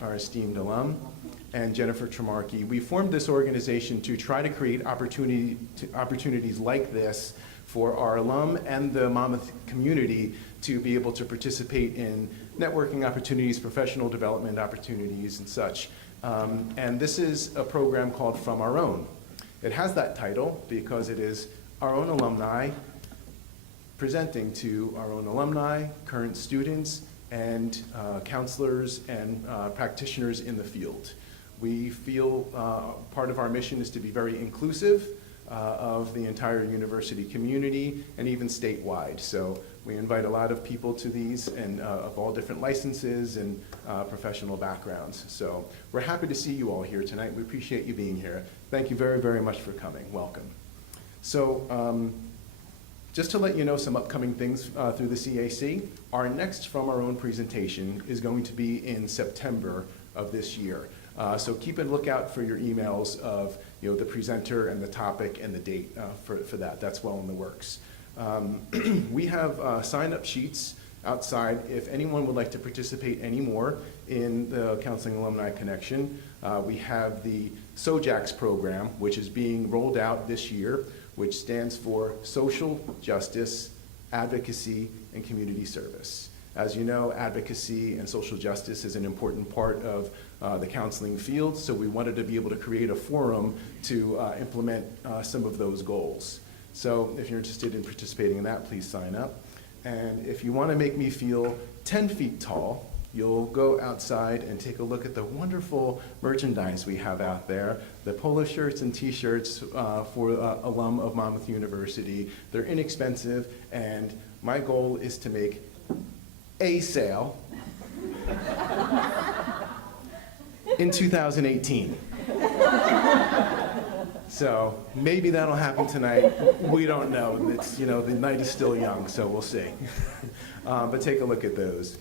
our esteemed alum, and Jennifer Tremarchi. We formed this organization to try to create opportunities like this for our alum and the Monmouth community to be able to participate in networking opportunities, professional development opportunities, and such. And this is a program called From Our Own. It has that title because it is our own alumni presenting to our own alumni, current students, and counselors and practitioners in the field. We feel part of our mission is to be very inclusive of the entire university community and even statewide. So we invite a lot of people to these and of all different licenses and professional backgrounds. So we're happy to see you all here tonight. We appreciate you being here. Thank you very, very much for coming. Welcome. So just to let you know some upcoming things through the CAC, our next From Our Own presentation is going to be in September of this year. So keep a lookout for your emails of the presenter and the topic and the date for that. That's well in the works. We have sign-up sheets outside if anyone would like to participate anymore in the Counseling Alumni Connection. We have the SOJAX program, which is being rolled out this year, which stands for Social Justice, Advocacy, and Community Service. As you know, advocacy and social justice is an important part of the counseling field, so we wanted to be able to create a forum to implement some of those goals. So if you're interested in participating in that, please sign up. And if you want to make me feel 10 feet tall, you'll go outside and take a look at the wonderful merchandise we have out there, the polo shirts and t-shirts for alum of Monmouth University. They're inexpensive, and my goal is to make a sale in 2018. So maybe that'll happen tonight. We don't know. It's, the night is still young, so we'll see. But take a look at those.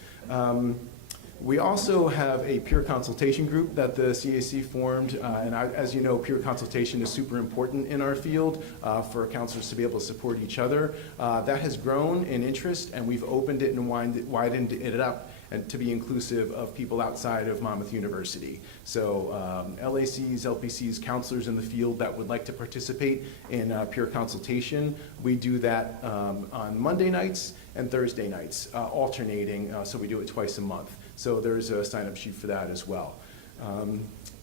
We also have a peer consultation group that the CAC formed, and as you know, peer consultation is super important in our field for counselors to be able to support each other. That has grown in interest, and we've opened it and widened it up and to be inclusive of people outside of Monmouth University. So LACs, LPCs, counselors in the field that would like to participate in peer consultation, we do that on Monday nights and Thursday nights, alternating, so we do it twice a month. So there's a sign-up sheet for that as well.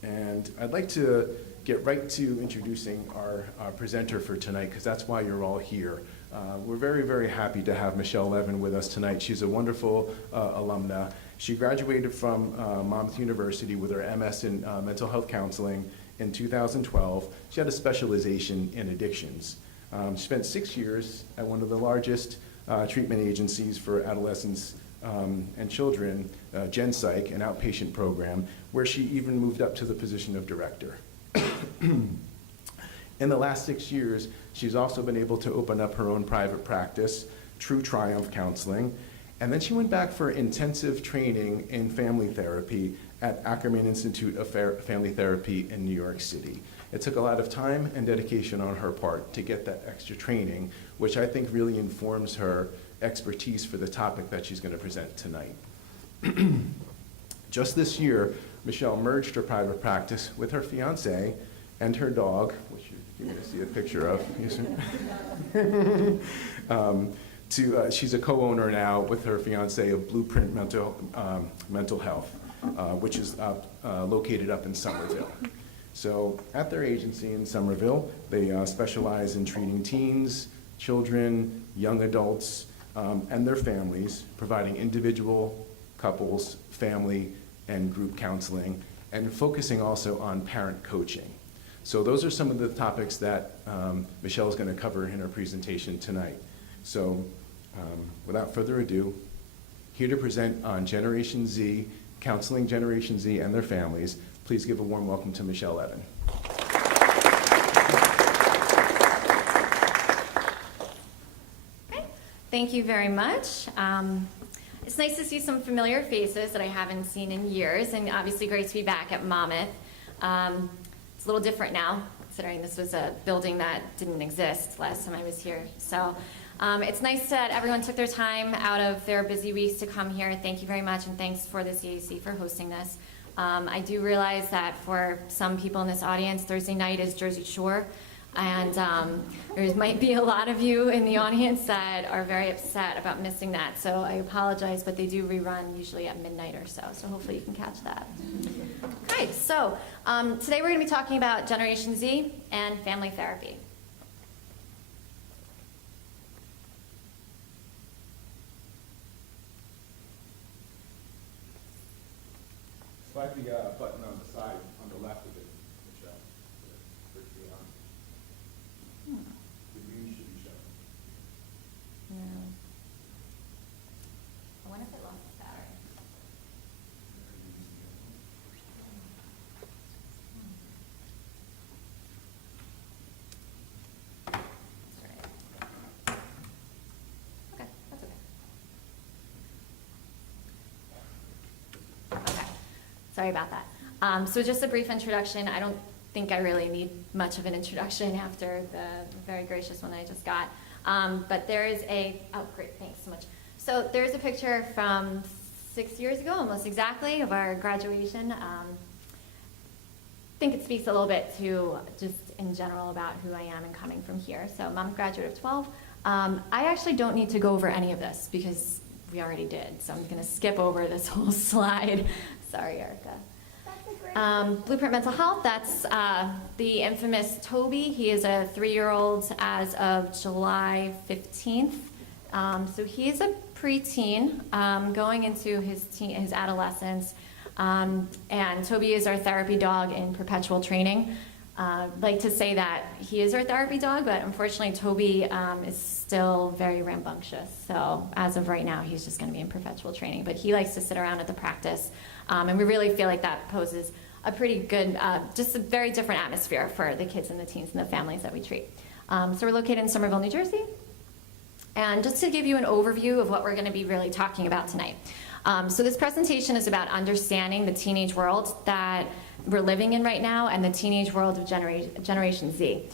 And I'd like to get right to introducing our presenter for tonight, because that's why you're all here. We're very, very happy to have Michele Levin with us tonight. She's a wonderful alumna. She graduated from Monmouth University with her MS in mental health counseling in 2012. She had a specialization in addictions. She spent 6 years at one of the largest treatment agencies for adolescents and children, Gen Psych, an outpatient program, where she even moved up to the position of director. In the last 6 years, she's also been able to open up her own private practice, True Triumph Counseling, and then she went back for intensive training in family therapy at Ackerman Institute of Family Therapy in New York City. It took a lot of time and dedication on her part to get that extra training, which I think really informs her expertise for the topic that she's going to present tonight. Just this year, Michele merged her private practice with her fiance and her dog, which you're going to see a picture of. She's a co-owner now with her fiance of Blueprint Mental Health, which is located up in Somerville. So at their agency in Somerville, they specialize in treating teens, children, young adults, and their families, providing individual, couples, family, and group counseling, and focusing also on parent coaching. So those are some of the topics that Michele is going to cover in her presentation tonight. So without further ado, here to present on Generation Z, counseling Generation Z and their families, please give a warm welcome to Michele Levin. Okay. Thank you very much. It's nice to see some familiar faces that I haven't seen in years, and obviously great to be back at Monmouth. It's a little different now, considering this was a building that didn't exist last time I was here. So it's nice that everyone took their time out of their busy weeks to come here. Thank you very much, and thanks for the CAC for hosting this. I do realize that for some people in this audience, Thursday night is Jersey Shore, and there might be a lot of you in the audience that are very upset about missing that. So I apologize, but they do rerun usually at midnight or so. So hopefully you can catch that. Okay, so today we're going to be talking about Generation Z and family therapy. Select the button on the side, on the left of it, Michelle. For it to be on. The green should be shown. No. I wonder if it lost its battery. That's all right. Okay, that's okay. Okay, sorry about that. So just a brief introduction. I don't think I really need much of an introduction after the very gracious one I just got. But there is oh great, thanks so much. So there's a picture from 6 years ago, almost exactly, of our graduation. I think it speaks a little bit to just in general about who I am and coming from here. So I'm a graduate of 12. I actually don't need to go over any of this because we already did. So I'm going to skip over this whole slide. Sorry, Erica. Blueprint Mental Health, that's the infamous Toby. He is a 3-year-old as of July 15th. So he is a preteen going into his adolescence. And Toby is our therapy dog in perpetual training. I'd like to say that he is our therapy dog, but unfortunately Toby is still very rambunctious. So as of right now, he's just going to be in perpetual training. But he likes to sit around at the practice. And we really feel like that poses a pretty good, just a very different atmosphere for the kids and the teens and the families that we treat. So we're located in Somerville, New Jersey. And just to give you an overview of what we're going to be really talking about tonight. So this presentation is about understanding the teenage world that we're living in right now and the teenage world of Generation Z.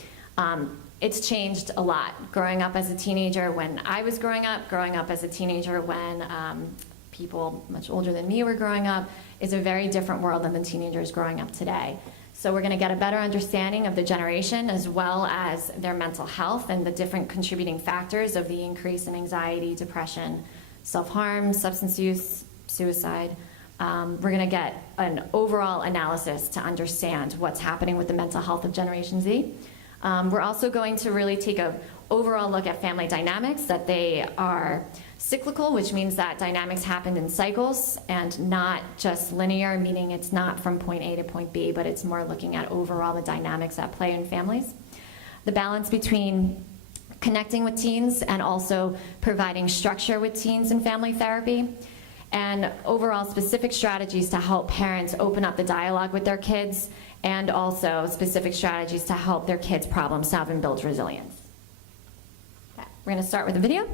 It's changed a lot. Growing up as a teenager when I was growing up as a teenager when people much older than me were growing up, is a very different world than the teenagers growing up today. So we're going to get a better understanding of the generation as well as their mental health and the different contributing factors of the increase in anxiety, depression, self-harm, substance use, suicide. We're going to get an overall analysis to understand what's happening with the mental health of Generation Z. We're also going to really take an overall look at family dynamics, that they are cyclical, which means that dynamics happen in cycles and not just linear, meaning it's not from point A to point B, but it's more looking at overall the dynamics at play in families. The balance between connecting with teens and also providing structure with teens in family therapy, and overall specific strategies to help parents open up the dialogue with their kids, and also specific strategies to help their kids problem solve and build resilience. Okay, we're going to start with a video.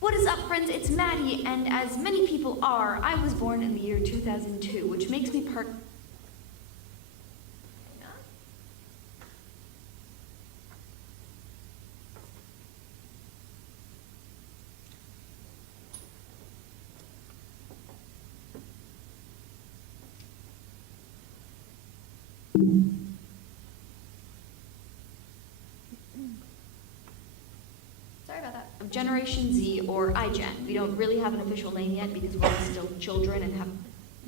What is up, friends? It's Maddie, and as many people are, I was born in the year 2002, which makes me part... Sorry about that. of Generation Z, or iGen. We don't really have an official name yet because we're all still children and haven't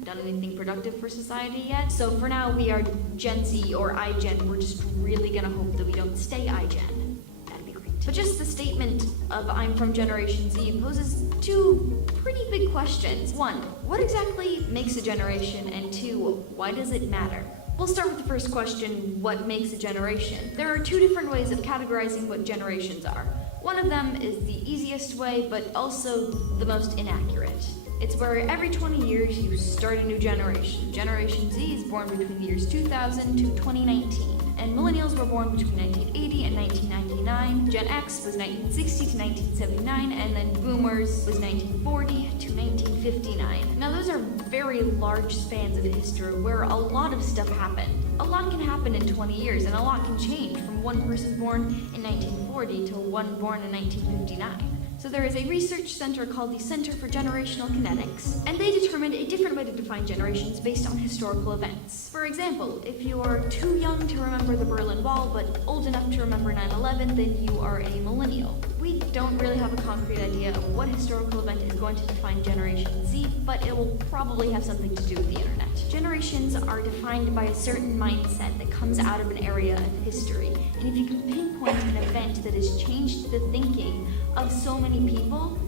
done anything productive for society yet. So for now, we are Gen Z or iGen. We're just really gonna hope that we don't stay iGen. That'd be great. But just the statement of I'm from Generation Z poses two pretty big questions. One, what exactly makes a generation? And two, why does it matter? We'll start with the first question, what makes a generation? There are two different ways of categorizing what generations are. One of them is the easiest way, but also the most inaccurate. It's where every 20 years you start a new generation. Generation Z is born between the years 2000 to 2019. And millennials were born between 1980 and 1999. Gen X was 1960 to 1979, and then boomers was 1940 to 1959. Now those are very large spans of history where a lot of stuff happened. A lot can happen in 20 years, and a lot can change from one person born in 1940 to one born in 1959. So there is a research center called the Center for Generational Kinetics, and they determined a different way to define generations based on historical events. For example, if you are too young to remember the Berlin Wall but old enough to remember 9/11, then you are a millennial. We don't really have a concrete idea of what historical event is going to define Generation Z, but it will probably have something to do with the internet. Generations are defined by a certain mindset that comes out of an area of history, and if you can pinpoint an event that has changed the thinking of so many people,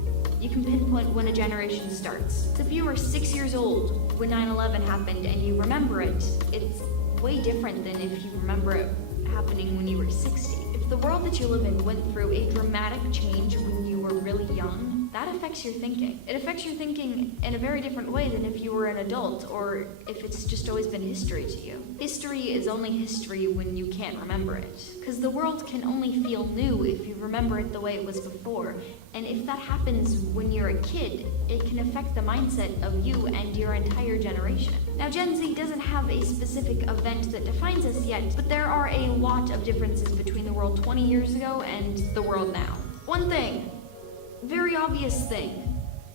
you can pinpoint when a generation starts. So if you were 6 years old when 9/11 happened and you remember it, it's way different than if you remember it happening when you were 60. If the world that you live in went through a dramatic change when you were really young, that affects your thinking. It affects your thinking in a very different way than if you were an adult or if it's just always been history to you. History is only history when you can't remember it, because the world can only feel new if you remember it the way it was before. And if that happens when you're a kid, it can affect the mindset of you and your entire generation. Now, Gen Z doesn't have a specific event that defines us yet, but there are a lot of differences between the world 20 years ago and the world now. One thing, very obvious thing,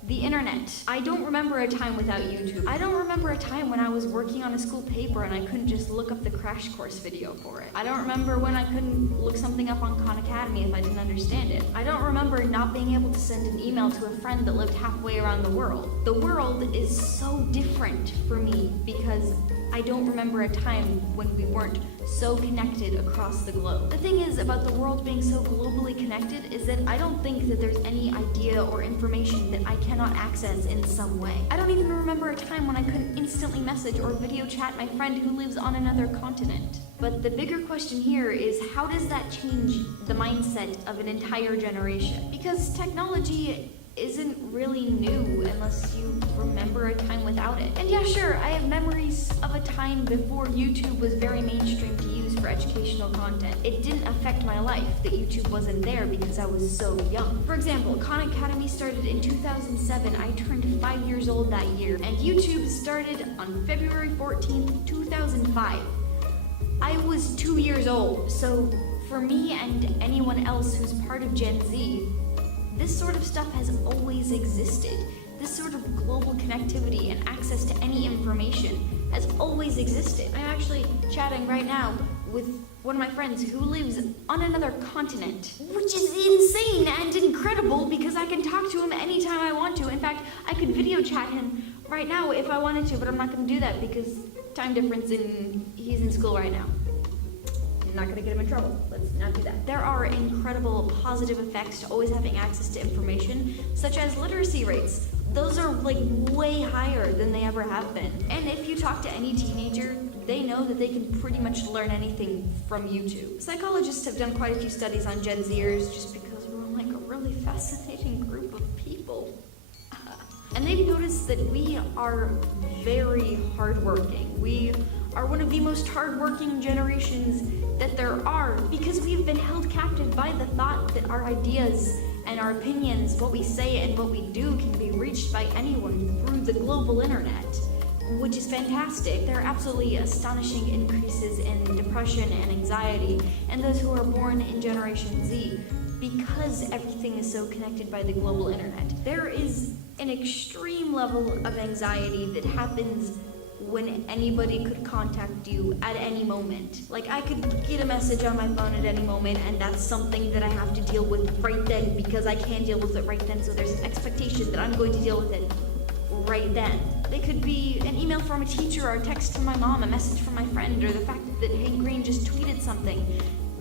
the internet. I don't remember a time without YouTube. I don't remember a time when I was working on a school paper and I couldn't just look up the crash course video for it. I don't remember when I couldn't look something up on Khan Academy if I didn't understand it. I don't remember not being able to send an email to a friend that lived halfway around the world. The world is so different for me because I don't remember a time when we weren't so connected across the globe. The thing is about the world being so globally connected is that I don't think that there's any idea or information that I cannot access in some way. I don't even remember a time when I couldn't instantly message or video chat my friend who lives on another continent. But the bigger question here is, how does that change the mindset of an entire generation? Because technology isn't really new unless you remember a time without it. And yeah, sure, I have memories of a time before YouTube was very mainstream to use for educational content. It didn't affect my life that YouTube wasn't there because I was so young. For example, Khan Academy started in 2007. I turned 5 years old that year, and YouTube started on February 14th, 2005. I was 2 years old, so for me and anyone else who's part of Gen Z, this sort of stuff has always existed. This sort of global connectivity and access to any information has always existed. I'm actually chatting right now with one of my friends who lives on another continent, which is insane and incredible because I can talk to him anytime I want to. In fact, I could video chat him right now if I wanted to, but I'm not going to do that because time difference and he's in school right now. I'm not going to get him in trouble. Let's not do that. There are incredible positive effects to always having access to information, such as literacy rates. Those are like way higher than they ever have been. And if you talk to any teenager, they know that they can pretty much learn anything from YouTube. Psychologists have done quite a few studies on Gen Zers just because we're like a really fascinating group of people. And they've noticed that we are very hardworking. We are one of the most hardworking generations that there are because we've been held captive by the thought that our ideas and our opinions, what we say and what we do, can be reached by anyone through the global internet, which is fantastic. There are absolutely astonishing increases in depression and anxiety and those who are born in Generation Z because everything is so connected by the global internet. There is an extreme level of anxiety that happens when anybody could contact you at any moment. Like, I could get a message on my phone at any moment, and that's something that I have to deal with right then because I can't deal with it right then, so there's an expectation that I'm going to deal with it right then. They could be an email from a teacher or a text from my mom, a message from my friend, or the fact that Hank Green just tweeted something.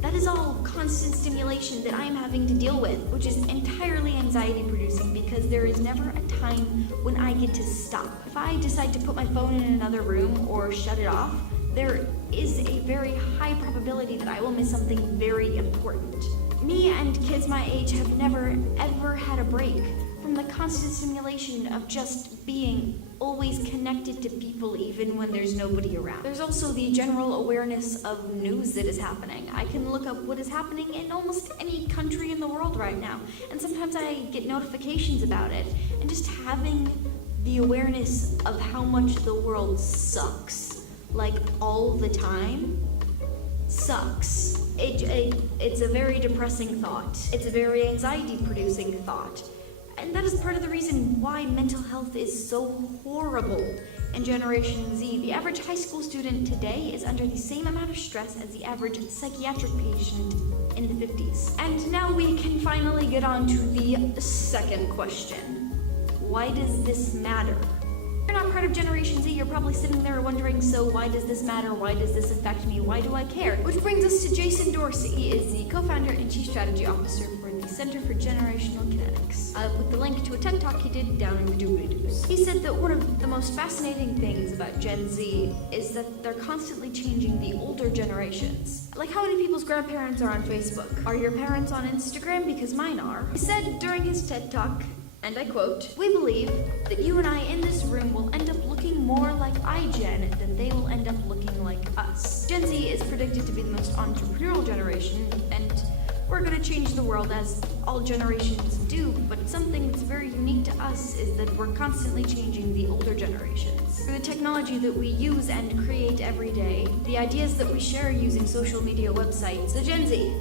That is all constant stimulation that I'm having to deal with, which is entirely anxiety-producing because there is never a time when I get to stop. If I decide to put my phone in another room or shut it off, there is a very high probability that I will miss something very important. Me and kids my age have never, ever had a break from the constant stimulation of just being always connected to people even when there's nobody around. There's also the general awareness of news that is happening. I can look up what is happening in almost any country in the world right now, and sometimes I get notifications about it, and just having the awareness of how much the world sucks, like all the time, sucks. It's a very depressing thought. It's a very anxiety-producing thought. And that is part of the reason why mental health is so horrible in Generation Z. The average high school student today is under the same amount of stress as the average psychiatric patient in the 50s. And now we can finally get on to the second question. Why does this matter? If you're not part of Generation Z, you're probably sitting there wondering, so why does this matter? Why does this affect me? Why do I care? Which brings us to Jason Dorsey. He is the co-founder and chief strategy officer for the Center for Generational Kinetics. I'll put the link to a TED Talk he did down in the doobly-doos. He said that one of the most fascinating things about Gen Z is that they're constantly changing the older generations. Like how many people's grandparents are on Facebook? Are your parents on Instagram? Because mine are. He said during his TED Talk, and I quote, "We believe that you and I in this room will end up looking more like iGen than they will end up looking like us." Gen Z is predicted to be the most entrepreneurial generation, and we're going to change the world as all generations do, but something that's very unique to us is that we're constantly changing the older generations. Through the technology that we use and create every day, the ideas that we share using social media websites, the Gen Z,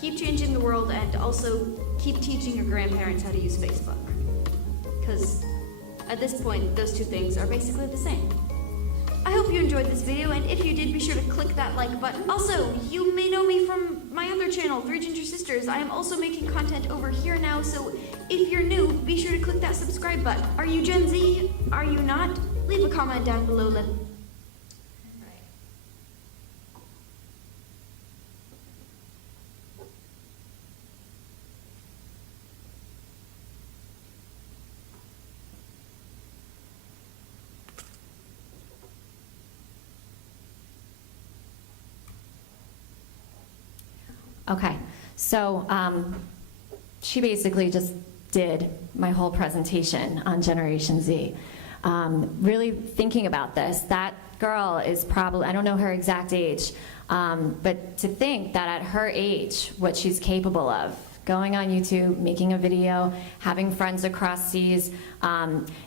keep changing the world and also keep teaching your grandparents how to use Facebook. Because at this point, those two things are basically the same. I hope you enjoyed this video, and if you did, be sure to click that like button. Also, you may know me from my other channel, Three Ginger Sisters. I am also making content over here now, so if you're new, be sure to click that subscribe button. Are you Gen Z? Are you not? Leave a comment down below. Okay, so she basically just did my whole presentation on Generation Z. Really thinking about this, that girl is probably, I don't know her exact age, but to think that at her age, what she's capable of, going on YouTube, making a video, having friends across seas,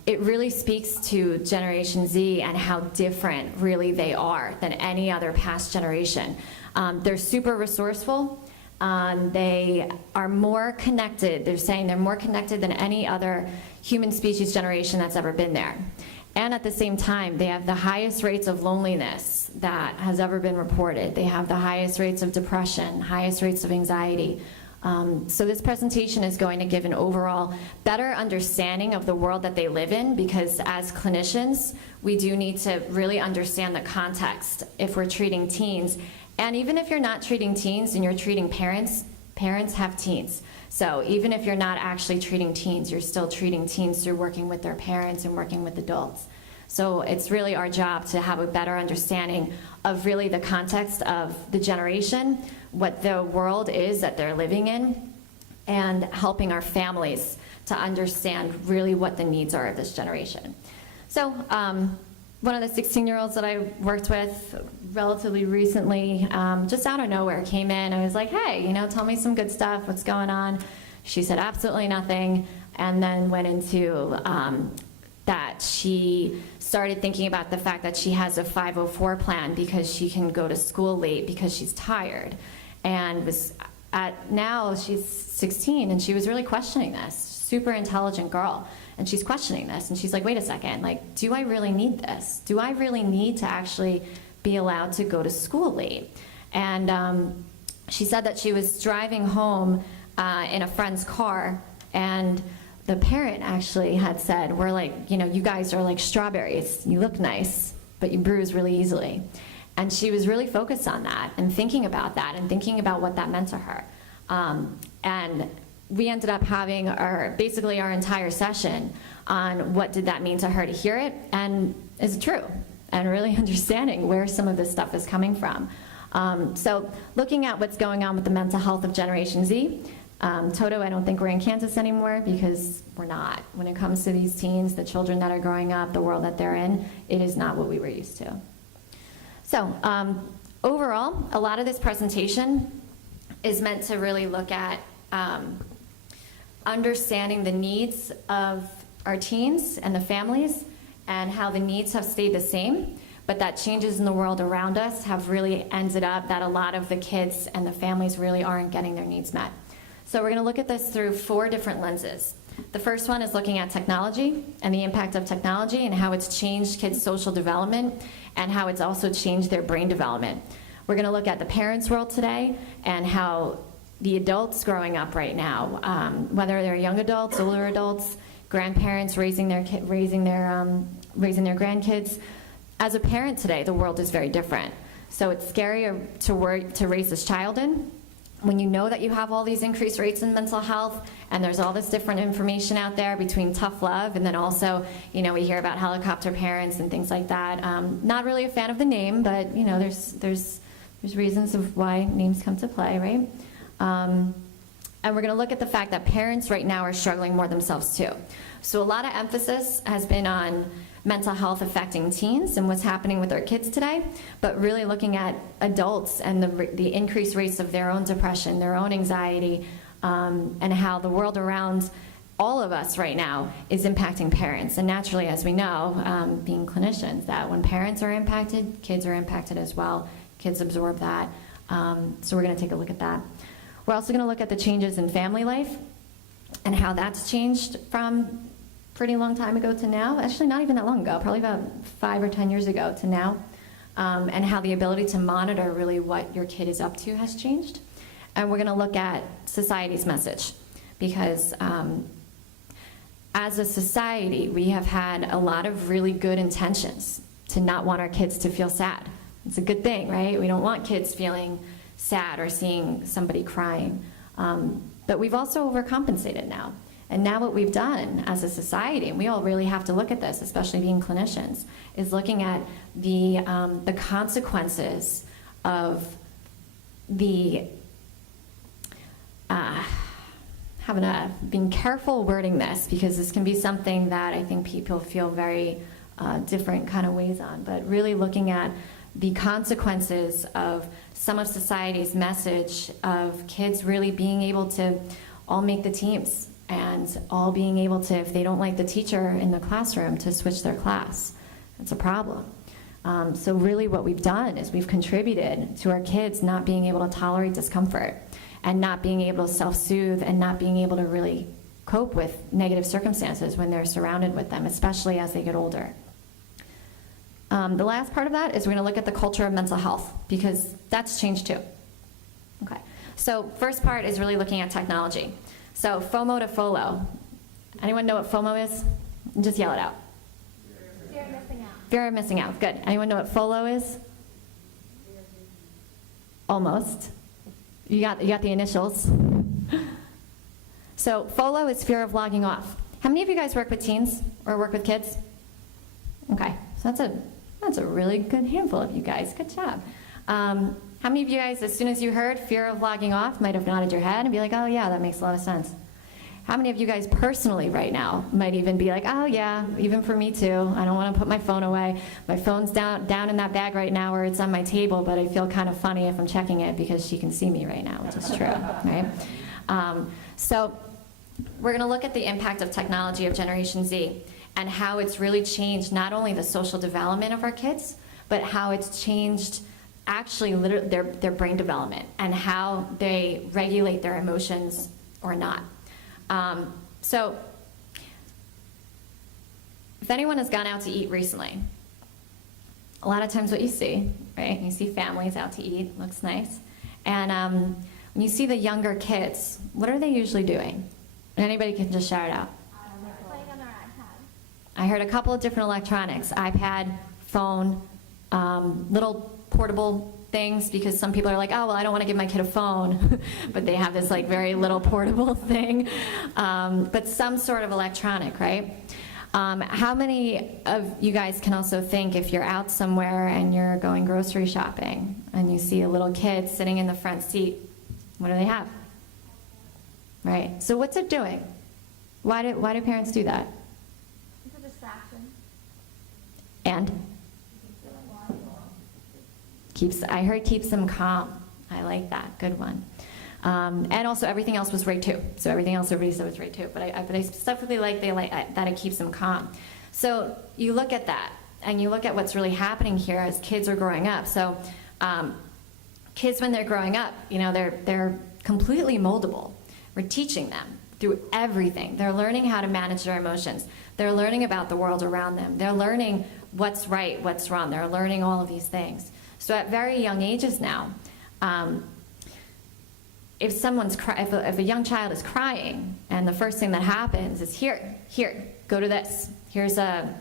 it really speaks to Generation Z and how different really they are than any other past generation. They're super resourceful. They are more connected. They're saying they're more connected than any other human species generation that's ever been there. And at the same time, they have the highest rates of loneliness that has ever been reported. They have the highest rates of depression, highest rates of anxiety. So this presentation is going to give an overall better understanding of the world that they live in, because as clinicians, we do need to really understand the context if we're treating teens. And even if you're not treating teens and you're treating parents, parents have teens. So even if you're not actually treating teens, you're still treating teens through working with their parents and working with adults. So it's really our job to have a better understanding of really the context of the generation, what the world is that they're living in, and helping our families to understand really what the needs are of this generation. So one of the 16-year-olds that I worked with relatively recently, just out of nowhere, came in and was like, hey, tell me some good stuff, what's going on? She said absolutely nothing, and then went into that she started thinking about the fact that she has a 504 plan because she can go to school late because she's tired. And now she's 16, and she was really questioning this. Super intelligent girl. And she's questioning this, and she's like, wait a second, like, do I really need this? Do I really need to actually be allowed to go to school late? And she said that she was driving home in a friend's car, and the parent actually had said, we're like, you guys are like strawberries. You look nice, but you bruise really easily. And she was really focused on that and thinking about that and thinking about what that meant to her. And we ended up having basically our entire session on what did that mean to her to hear it, and is it true, and really understanding where some of this stuff is coming from. So looking at what's going on with the mental health of Generation Z, Toto, I don't think we're in Kansas anymore, because we're not. When it comes to these teens, the children that are growing up, the world that they're in, it is not what we were used to. So overall, a lot of this presentation is meant to really look at understanding the needs of our teens and the families, and how the needs have stayed the same, but that changes in the world around us have really ended up that a lot of the kids and the families really aren't getting their needs met. So we're going to look at this through 4 different lenses. The first one is looking at technology and the impact of technology and how it's changed kids' social development and how it's also changed their brain development. We're going to look at the parents' world today and how the adults growing up right now, whether they're young adults, older adults, grandparents raising their grandkids. As a parent today, the world is very different. So it's scarier to raise this child in when you know that you have all these increased rates in mental health and there's all this different information out there between tough love and then also, we hear about helicopter parents and things like that. Not really a fan of the name, but there's reasons of why names come to play, right? And we're going to look at the fact that parents right now are struggling more themselves too. So a lot of emphasis has been on mental health affecting teens and what's happening with our kids today, but really looking at adults and the increased rates of their own depression, their own anxiety, and how the world around all of us right now is impacting parents. And naturally, as we know, being clinicians, that when parents are impacted, kids are impacted as well. Kids absorb that. So we're going to take a look at that. We're also going to look at the changes in family life and how that's changed from pretty long time ago to now. Actually, not even that long ago, probably about 5 or 10 years ago to now. And how the ability to monitor really what your kid is up to has changed. And we're going to look at society's message because as a society, we have had a lot of really good intentions to not want our kids to feel sad. It's a good thing, right? We don't want kids feeling sad or seeing somebody crying. But we've also overcompensated now. And now what we've done as a society, and we all really have to look at this, especially being clinicians, is looking at the consequences of the being careful wording this, because this can be something that I think people feel very different kind of ways on, but really looking at the consequences of some of society's message of kids really being able to all make the teams and all being able to, if they don't like the teacher in the classroom, to switch their class. It's a problem. So really what we've done is we've contributed to our kids not being able to tolerate discomfort and not being able to self-soothe and not being able to really cope with negative circumstances when they're surrounded with them, especially as they get older. The last part of that is we're going to look at the culture of mental health, because that's changed too. Okay, so first part is really looking at technology. So FOMO to FOLO. Anyone know what FOMO is? Just yell it out. Fear of missing out. Fear of missing out, good. Anyone know what FOLO is? Almost. You got the initials. So FOLO is fear of logging off. How many of you guys work with teens or work with kids? Okay, so that's a really good handful of you guys. Good job. How many of you guys, as soon as you heard fear of logging off, might have nodded your head and be like, oh yeah, that makes a lot of sense? How many of you guys personally right now might even be like, oh yeah, even for me too. I don't want to put my phone away. My phone's down in that bag right now, or it's on my table, but I feel kind of funny if I'm checking it because she can see me right now, which is true, right? So we're going to look at the impact of technology of Generation Z and how it's really changed not only the social development of our kids, but how it's changed actually their brain development and how they regulate their emotions or not. So if anyone has gone out to eat recently, a lot of times what you see, right, you see families out to eat, looks nice, and when you see the younger kids, what are they usually doing? Anybody can just shout it out. Playing on their iPad. I heard a couple of different electronics, iPad, phone, little portable things, because some people are like, oh, well, I don't want to give my kid a phone, but they have this like very little portable thing, but some sort of electronic, right? How many of you guys can also think if you're out somewhere and you're going grocery shopping and you see a little kid sitting in the front seat, what do they have? Right, so what's it doing? Why do parents do that? It's a distraction. And? I heard keeps them calm. I like that, good one. And also everything else was right too. So everything else everybody said was right too. But I specifically like that it keeps them calm. So you look at that, and you look at what's really happening here as kids are growing up. So kids, when they're growing up, they're completely moldable. We're teaching them through everything. They're learning how to manage their emotions. They're learning about the world around them. They're learning what's right, what's wrong. They're learning all of these things. So at very young ages now, if a young child is crying, and the first thing that happens is here, go to this. Here's a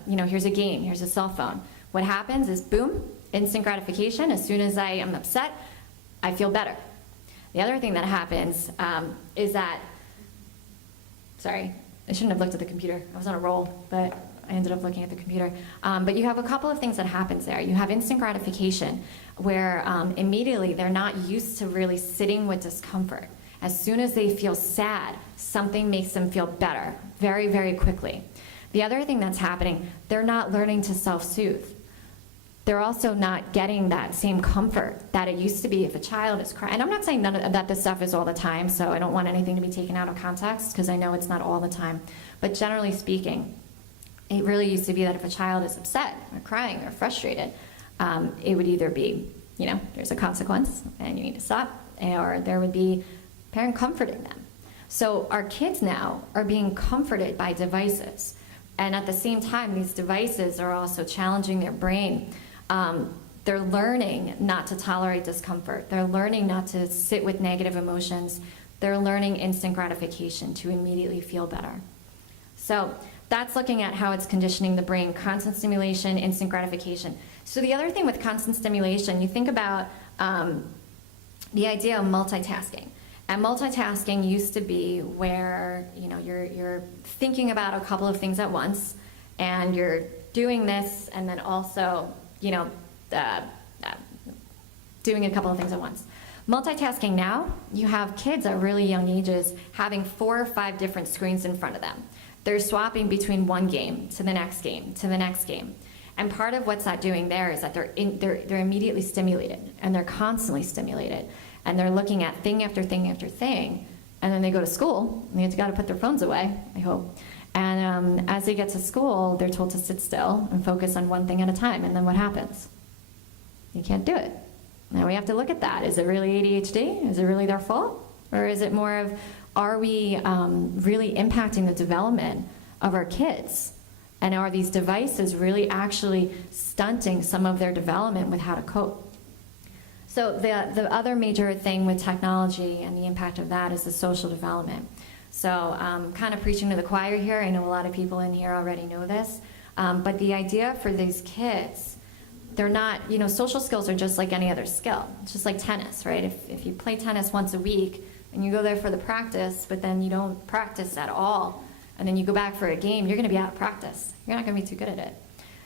game. Here's a cell phone. What happens is boom, instant gratification. As soon as I am upset, I feel better. The other thing that happens is that, sorry, I shouldn't have looked at the computer. I was on a roll, but I ended up looking at the computer. But you have a couple of things that happens there. You have instant gratification, where immediately they're not used to really sitting with discomfort. As soon as they feel sad, something makes them feel better very, very quickly. The other thing that's happening, they're not learning to self-soothe. They're also not getting that same comfort that it used to be if a child is crying. And I'm not saying that this stuff is all the time, so I don't want anything to be taken out of context, because I know it's not all the time. But generally speaking, it really used to be that if a child is upset or crying or frustrated, it would either be, there's a consequence and you need to stop, or there would be a parent comforting them. So our kids now are being comforted by devices. And at the same time, these devices are also challenging their brain. They're learning not to tolerate discomfort. They're learning not to sit with negative emotions. They're learning instant gratification to immediately feel better. So that's looking at how it's conditioning the brain, constant stimulation, instant gratification. So the other thing with constant stimulation, you think about the idea of multitasking. And multitasking used to be where you're thinking about a couple of things at once, and you're doing this, and then also doing a couple of things at once. Multitasking now, you have kids at really young ages having 4 or 5 different screens in front of them. They're swapping between one game to the next game to the next game. And part of what's that doing there is that they're immediately stimulated, and they're constantly stimulated. And they're looking at thing after thing after thing, and then they go to school, and they've got to put their phones away, I hope. And as they get to school, they're told to sit still and focus on one thing at a time, and then what happens? You can't do it. Now we have to look at that. Is it really ADHD? Is it really their fault? Or is it more of, are we really impacting the development of our kids? And are these devices really actually stunting some of their development with how to cope? So the other major thing with technology and the impact of that is the social development. So kind of preaching to the choir here. I know a lot of people in here already know this. But the idea for these kids, they're not, social skills are just like any other skill. It's just like tennis, right? If you play tennis once a week and you go there for the practice, but then you don't practice at all, and then you go back for a game, you're going to be out of practice. You're not going to be too good at it.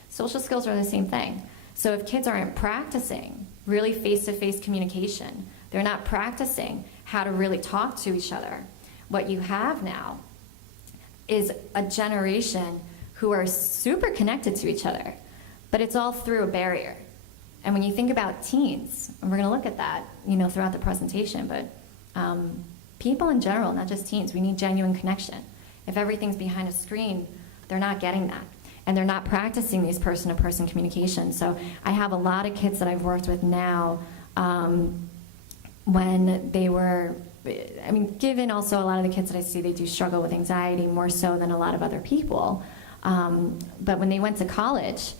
Social skills are the same thing. So if kids aren't practicing really face-to-face communication, they're not practicing how to really talk to each other, what you have now is a generation who are super connected to each other, but it's all through a barrier. And when you think about teens, and we're going to look at that, throughout the presentation, but people in general, not just teens, we need genuine connection. If everything's behind a screen, they're not getting that. And they're not practicing these person-to-person communications. So I have a lot of kids that I've worked with now when they were, given also a lot of the kids that I see, they do struggle with anxiety more so than a lot of other people. But when they went to college,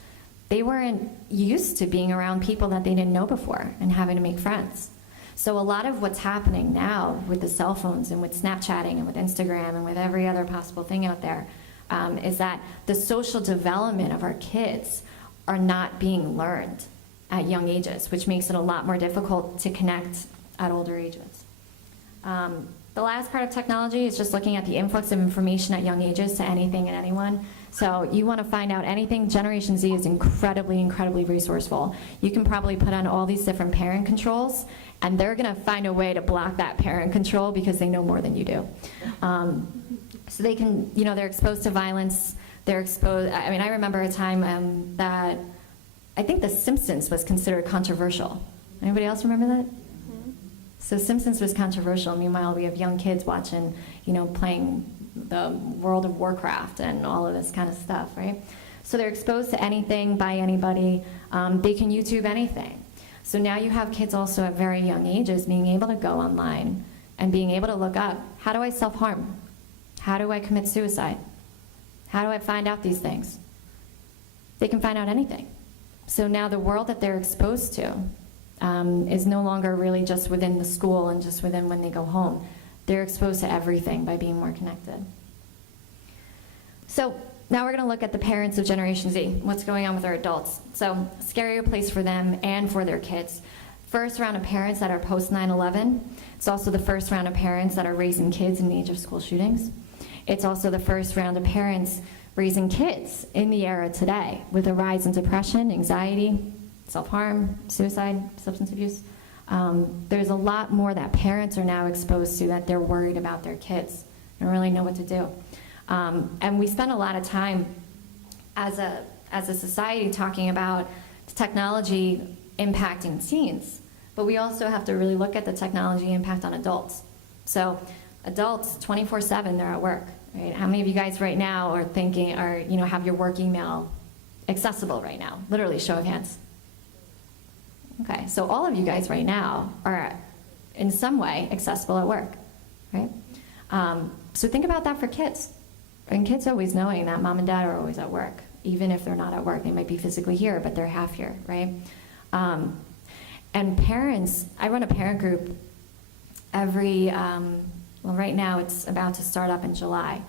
they weren't used to being around people that they didn't know before and having to make friends. So a lot of what's happening now with the cell phones and with Snapchatting and with Instagram and with every other possible thing out there is that the social development of our kids are not being learned at young ages, which makes it a lot more difficult to connect at older ages. The last part of technology is just looking at the influx of information at young ages to anything and anyone. So you want to find out anything. Generation Z is incredibly, incredibly resourceful. You can probably put on all these different parent controls, and they're going to find a way to block that parent control because they know more than you do. So they can, they're exposed to violence. They're exposed. I remember a time that I think The Simpsons was considered controversial. Anybody else remember that? Mm-hmm. So Simpsons was controversial. Meanwhile, we have young kids watching, playing the World of Warcraft and all of this kind of stuff, right? So they're exposed to anything by anybody. They can YouTube anything. So now you have kids also at very young ages being able to go online and being able to look up, how do I self-harm? How do I commit suicide? How do I find out these things? They can find out anything. So now the world that they're exposed to is no longer really just within the school and just within when they go home. They're exposed to everything by being more connected. So now we're going to look at the parents of Generation Z, what's going on with our adults. So scarier place for them and for their kids. First round of parents that are post 9/11. It's also the first round of parents that are raising kids in the age of school shootings. It's also the first round of parents raising kids in the era today with a rise in depression, anxiety, self-harm, suicide, substance abuse. There's a lot more that parents are now exposed to that they're worried about their kids and don't really know what to do. And we spend a lot of time as a society talking about technology impacting teens, but we also have to really look at the technology impact on adults. So adults, 24/7, they're at work, right? How many of you guys right now are thinking, have your work email accessible right now? Literally, show of hands. Okay, so all of you guys right now are in some way accessible at work, right? So think about that for kids. And kids always knowing that mom and dad are always at work. Even if they're not at work, they might be physically here, but they're half here, right? And parents, I run a parent group right now it's about to start up in July.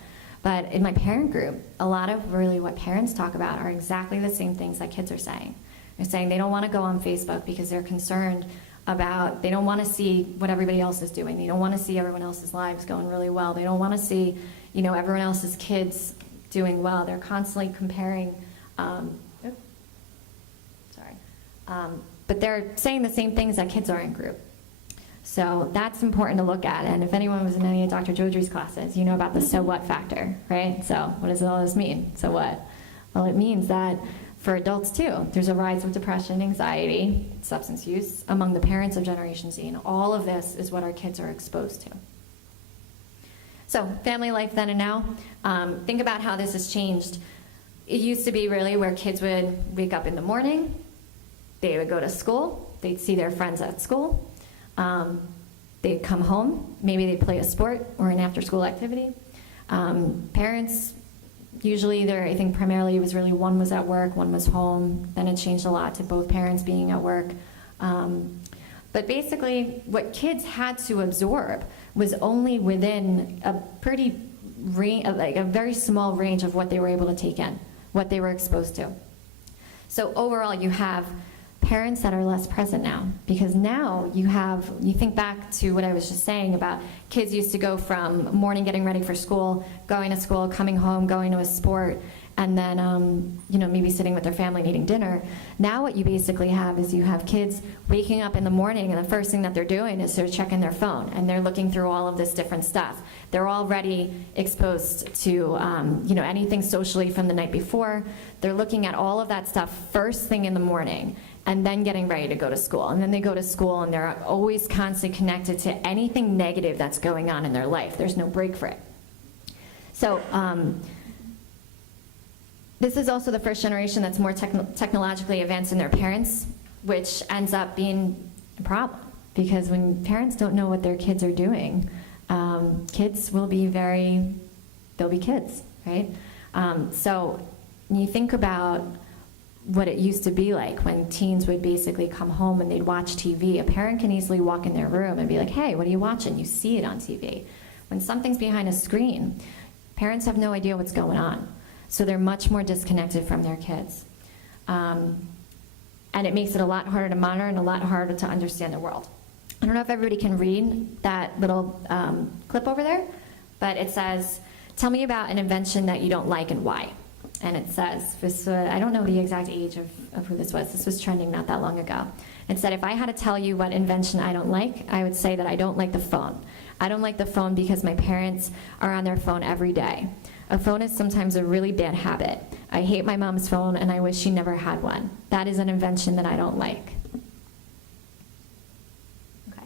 But in my parent group, a lot of really what parents talk about are exactly the same things that kids are saying. They're saying they don't want to go on Facebook because they're concerned about, they don't want to see what everybody else is doing. They don't want to see everyone else's lives going really well. They don't want to see, everyone else's kids doing well. They're constantly comparing, but they're saying the same things that kids are in group. So that's important to look at. And if anyone was in any of Dr. Jodry's classes, you know about the so what factor, right? So what does all this mean? So what? Well, it means that for adults too, there's a rise of depression, anxiety, substance use among the parents of Generation Z. And all of this is what our kids are exposed to. So family life then and now. Think about how this has changed. It used to be really where kids would wake up in the morning, they would go to school, they'd see their friends at school, they'd come home, maybe they'd play a sport or an after-school activity. Parents, usually I think primarily it was really one was at work, one was home. Then it changed a lot to both parents being at work. But basically, what kids had to absorb was only within a a very small range of what they were able to take in, what they were exposed to. So overall, you have parents that are less present now, because now you think back to what I was just saying about kids used to go from morning getting ready for school, going to school, coming home, going to a sport, and then maybe sitting with their family and eating dinner. Now what you basically have is you have kids waking up in the morning, and the first thing that they're doing is they're checking their phone, and they're looking through all of this different stuff. They're already exposed to anything socially from the night before. They're looking at all of that stuff first thing in the morning, and then getting ready to go to school. And then they go to school, and they're always constantly connected to anything negative that's going on in their life. There's no break for it. So this is also the first generation that's more technologically advanced than their parents, which ends up being a problem. Because when parents don't know what their kids are doing, kids will be they'll be kids, right? So when you think about what it used to be like when teens would basically come home and they'd watch TV, a parent can easily walk in their room and be like, hey, what are you watching? You see it on TV. When something's behind a screen, parents have no idea what's going on. So they're much more disconnected from their kids. And it makes it a lot harder to monitor and a lot harder to understand the world. I don't know if everybody can read that little clip over there, but it says, tell me about an invention that you don't like and why. And it says, I don't know the exact age of who this was. This was trending not that long ago. It said, if I had to tell you what invention I don't like, I would say that I don't like the phone. I don't like the phone because my parents are on their phone every day. A phone is sometimes a really bad habit. I hate my mom's phone and I wish she never had one. That is an invention that I don't like. Okay.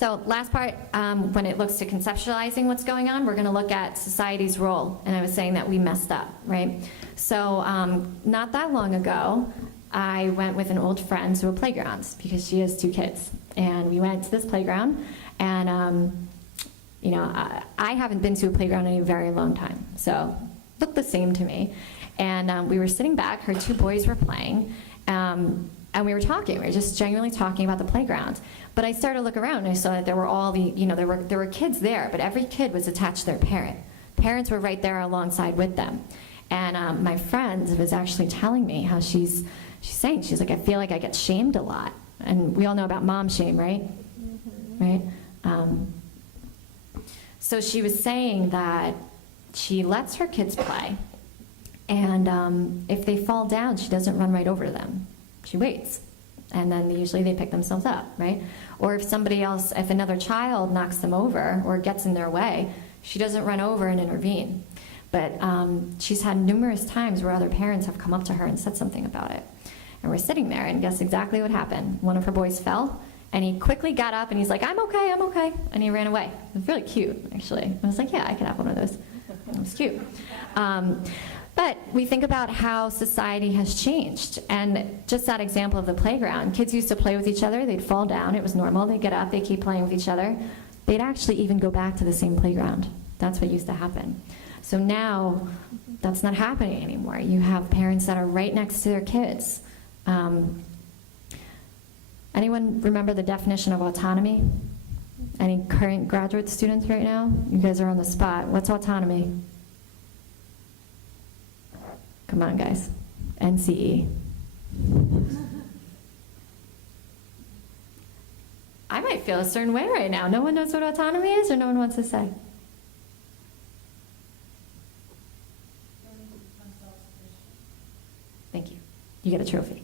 So last part, when it looks to conceptualizing what's going on, we're going to look at society's role. And I was saying that we messed up, right? So not that long ago, I went with an old friend to a playground because she has 2 kids. And we went to this playground, and you know, I haven't been to a playground in a very long time, so it looked the same to me. And we were sitting back, her 2 boys were playing, and we were talking. We were just genuinely talking about the playground. But I started to look around, and I saw that there were all the, you know, there were kids there, but every kid was attached to their parent. Parents were right there alongside with them. And my friend was actually telling me how she's saying, she's like, I feel like I get shamed a lot. And we all know about mom shame, right? Right? So she was saying that she lets her kids play, and if they fall down, she doesn't run right over to them. She waits, and then usually they pick themselves up, right? Or if somebody else, if another child knocks them over or gets in their way, she doesn't run over and intervene. But she's had numerous times where other parents have come up to her and said something about it. And we're sitting there, and guess exactly what happened? One of her boys fell, and he quickly got up, and he's like, I'm okay, and he ran away. It was really cute, actually. I was like, yeah, I could have one of those. It was cute. But we think about how society has changed, and just that example of the playground, kids used to play with each other, they'd fall down, it was normal, they'd get up, they'd keep playing with each other. They'd actually even go back to the same playground. That's what used to happen. So now, that's not happening anymore. You have parents that are right next to their kids. Anyone remember the definition of autonomy? Any current graduate students right now? You guys are on the spot. What's autonomy? Come on, guys. NCE. I might feel a certain way right now. No one knows what autonomy is, or no one wants to say? Thank you. You get a trophy.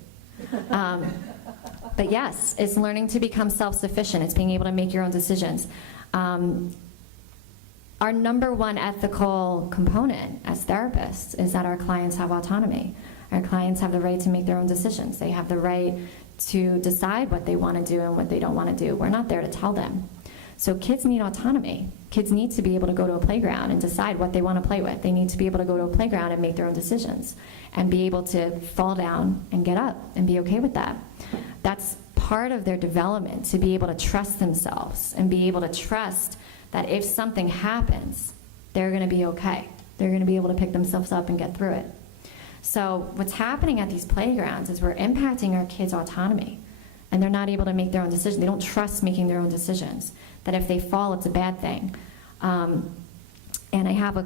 But yes, it's learning to become self-sufficient. It's being able to make your own decisions. Our number one ethical component as therapists is that our clients have autonomy. Our clients have the right to make their own decisions. They have the right to decide what they want to do and what they don't want to do. We're not there to tell them. So kids need autonomy. Kids need to be able to go to a playground and decide what they want to play with. They need to be able to go to a playground and make their own decisions and be able to fall down and get up and be okay with that. That's part of their development, to be able to trust themselves and be able to trust that if something happens, they're going to be okay. They're going to be able to pick themselves up and get through it. So what's happening at these playgrounds is we're impacting our kids' autonomy, and they're not able to make their own decisions. They don't trust making their own decisions, that if they fall, it's a bad thing. And I have a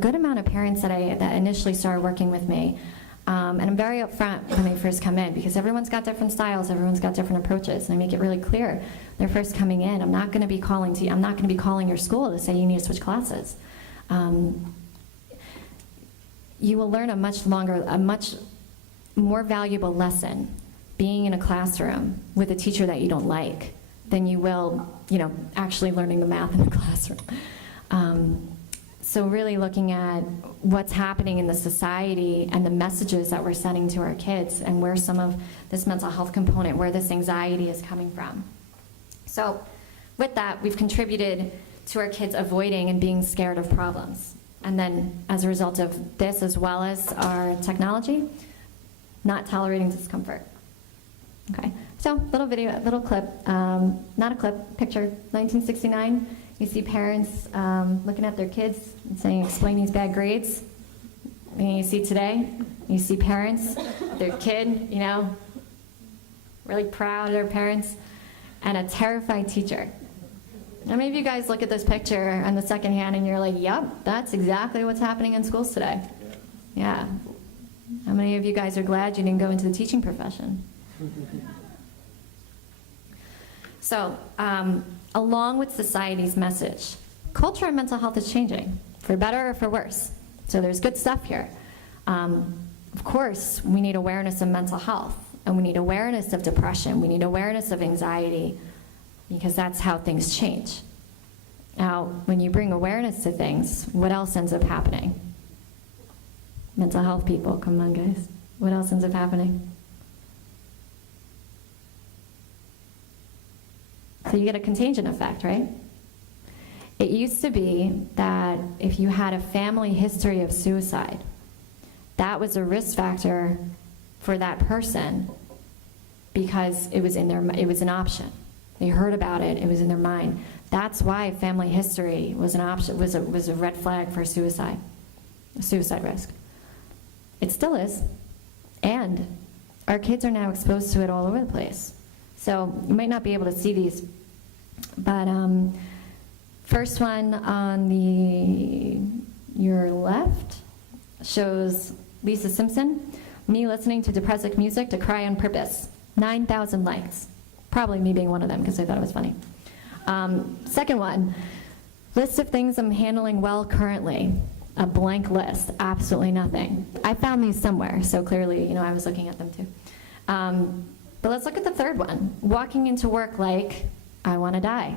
good amount of parents that initially started working with me. And I'm very upfront when they first come in, because everyone's got different styles, everyone's got different approaches, and I make it really clear. They're first coming in, I'm not going to be calling your school to say you need to switch classes. You will learn a much more valuable lesson being in a classroom with a teacher that you don't like than you will, actually learning the math in the classroom. So really looking at what's happening in the society and the messages that we're sending to our kids, and where some of this mental health component, where this anxiety is coming from. So with that, we've contributed to our kids avoiding and being scared of problems. And then as a result of this, as well as our technology, not tolerating discomfort. Okay, so little video, little clip, not a clip, picture, 1969. You see parents looking at their kids and saying, explain these bad grades. And you see today, you see parents, their kid, really proud of their parents, and a terrified teacher. Now maybe you guys look at this picture on the second hand and you're like, yep, that's exactly what's happening in schools today. Yeah. How many of you guys are glad you didn't go into the teaching profession? So, along with society's message, culture and mental health is changing, for better or for worse. So there's good stuff here. Of course, we need awareness of mental health, and we need awareness of depression, we need awareness of anxiety, because that's how things change. Now, when you bring awareness to things, what else ends up happening? Mental health people, come on guys. What else ends up happening? So you get a contagion effect, right? It used to be that if you had a family history of suicide, that was a risk factor for that person because it was it was an option. They heard about it, it was in their mind. That's why family history was an option, was a red flag for suicide risk. It still is. And our kids are now exposed to it all over the place. So you might not be able to see these, but first one on your left shows Lisa Simpson, me listening to depressive music to cry on purpose. 9,000 likes. Probably me being one of them because I thought it was funny. Second one, list of things I'm handling well currently. A blank list, absolutely nothing. I found these somewhere, so clearly, I was looking at them too. But let's look at the third one. Walking into work like I want to die.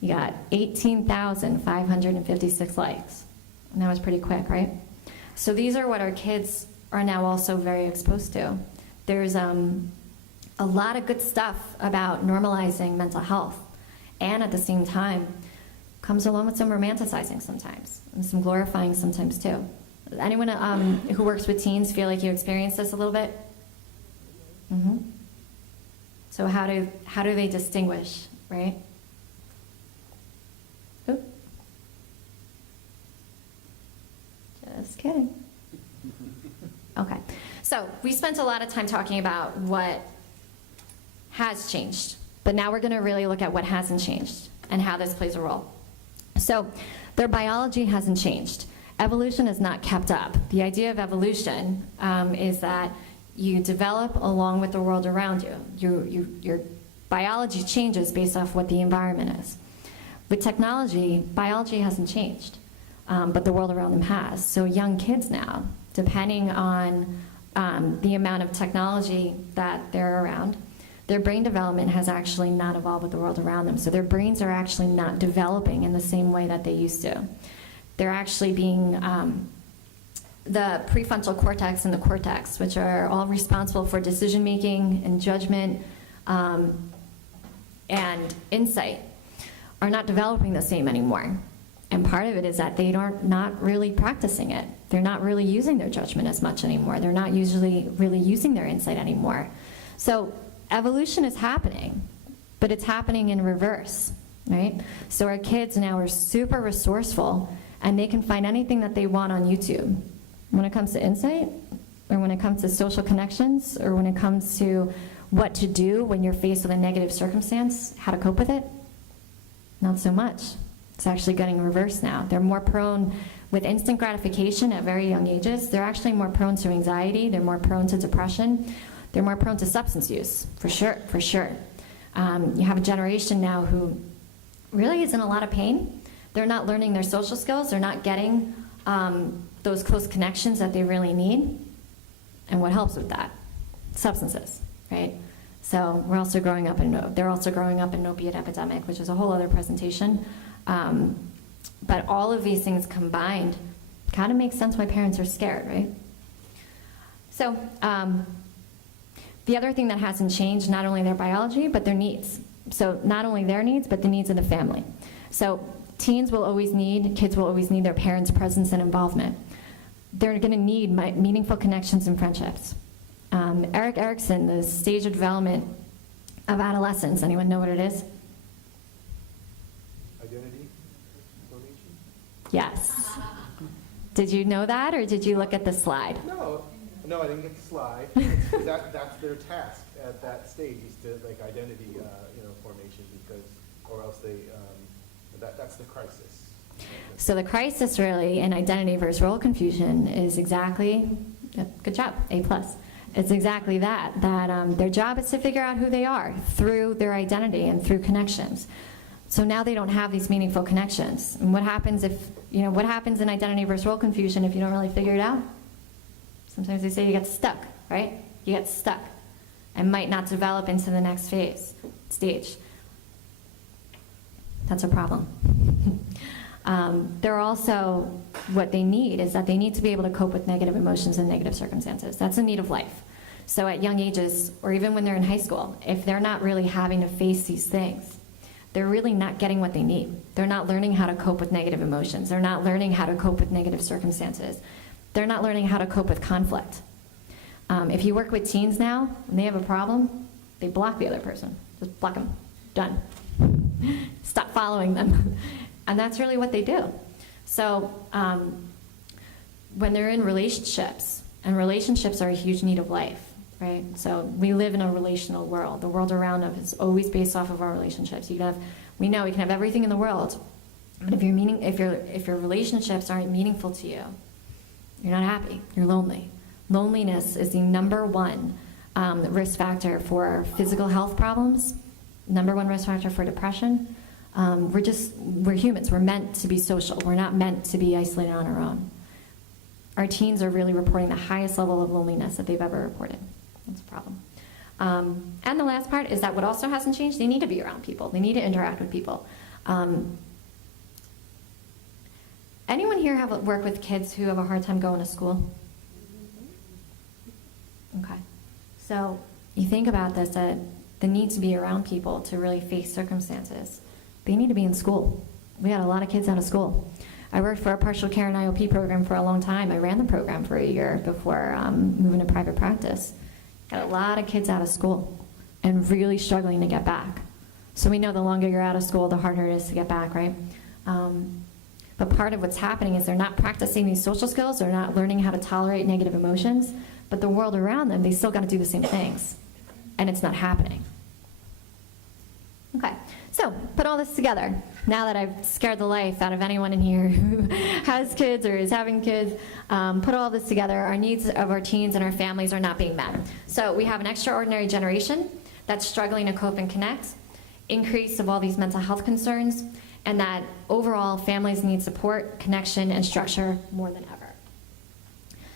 You got 18,556 likes. And that was pretty quick, right? So these are what our kids are now also very exposed to. There's a lot of good stuff about normalizing mental health, and at the same time, comes along with some romanticizing sometimes, and some glorifying sometimes too. Anyone who works with teens feel like you experience this a little bit? Mm-hmm. So how do they distinguish, right? Oop. Just kidding. Okay, so we spent a lot of time talking about what has changed, but now we're going to really look at what hasn't changed and how this plays a role. So their biology hasn't changed. Evolution has not kept up. The idea of evolution is that you develop along with the world around you. Your biology changes based off what the environment is. With technology, biology hasn't changed, but the world around them has. So young kids now, depending on the amount of technology that they're around, their brain development has actually not evolved with the world around them. So their brains are actually not developing in the same way that they used to. They're actually being, the prefrontal cortex and the cortex, which are all responsible for decision making and judgment and insight, are not developing the same anymore. And part of it is that they are not really practicing it. They're not really using their judgment as much anymore. They're not usually really using their insight anymore. So evolution is happening, but it's happening in reverse, right? So our kids now are super resourceful, and they can find anything that they want on YouTube. When it comes to insight, or when it comes to social connections, or when it comes to what to do when you're faced with a negative circumstance, how to cope with it, not so much. It's actually getting reversed now. They're more prone with instant gratification at very young ages. They're actually more prone to anxiety. They're more prone to depression. They're more prone to substance use, for sure, for sure. You have a generation now who really is in a lot of pain. They're not learning their social skills. They're not getting those close connections that they really need. And what helps with that? Substances, right? So we're also growing up they're also growing up in an opiate epidemic, which is a whole other presentation. But all of these things combined kind of makes sense why parents are scared, right? So the other thing that hasn't changed, not only their biology, but their needs. So not only their needs, but the needs of the family. So kids will always need their parents' presence and involvement. They're going to need meaningful connections and friendships. Erik Erikson, the stage of development of adolescence, anyone know what it is? Identity formation? Yes. Did you know that, or did you look at the slide? No, I didn't get the slide. That's their task at that stage, is to identity, formation, because, or else that's the crisis. So the crisis really in identity versus role confusion is exactly, good job, A+. It's exactly that their job is to figure out who they are through their identity and through connections. So now they don't have these meaningful connections. And what happens what happens in identity versus role confusion if you don't really figure it out? Sometimes they say you get stuck, right? You get stuck and might not develop into the next stage. That's a problem. They're also, what they need is that they need to be able to cope with negative emotions and negative circumstances. That's a need of life. So at young ages, or even when they're in high school, if they're not really having to face these things, they're really not getting what they need. They're not learning how to cope with negative emotions. They're not learning how to cope with negative circumstances. They're not learning how to cope with conflict. If you work with teens now, when they have a problem, they block the other person. Just block them. Done. Stop following them. And that's really what they do. So when they're in relationships, and relationships are a huge need of life, right? So we live in a relational world. The world around us is always based off of our relationships. We know we can have everything in the world, but if your relationships aren't meaningful to you, you're not happy. You're lonely. Loneliness is the #1 risk factor for physical health problems, #1 risk factor for depression. We're humans. We're meant to be social. We're not meant to be isolated on our own. Our teens are really reporting the highest level of loneliness that they've ever reported. That's a problem. And the last part is that what also hasn't changed, they need to be around people. They need to interact with people. Anyone here work with kids who have a hard time going to school? Okay. So you think about this, that the need to be around people to really face circumstances. They need to be in school. We got a lot of kids out of school. I worked for a partial care and IOP program for a long time. I ran the program for a year before moving to private practice. Got a lot of kids out of school and really struggling to get back. So we know the longer you're out of school, the harder it is to get back, right? But part of what's happening is they're not practicing these social skills, they're not learning how to tolerate negative emotions, but the world around them, they still got to do the same things, and it's not happening. Okay, so put all this together. Now that I've scared the life out of anyone in here who has kids or is having kids, put all this together, our needs of our teens and our families are not being met. So we have an extraordinary generation that's struggling to cope and connect, increase of all these mental health concerns, and that overall families need support, connection, and structure more than ever.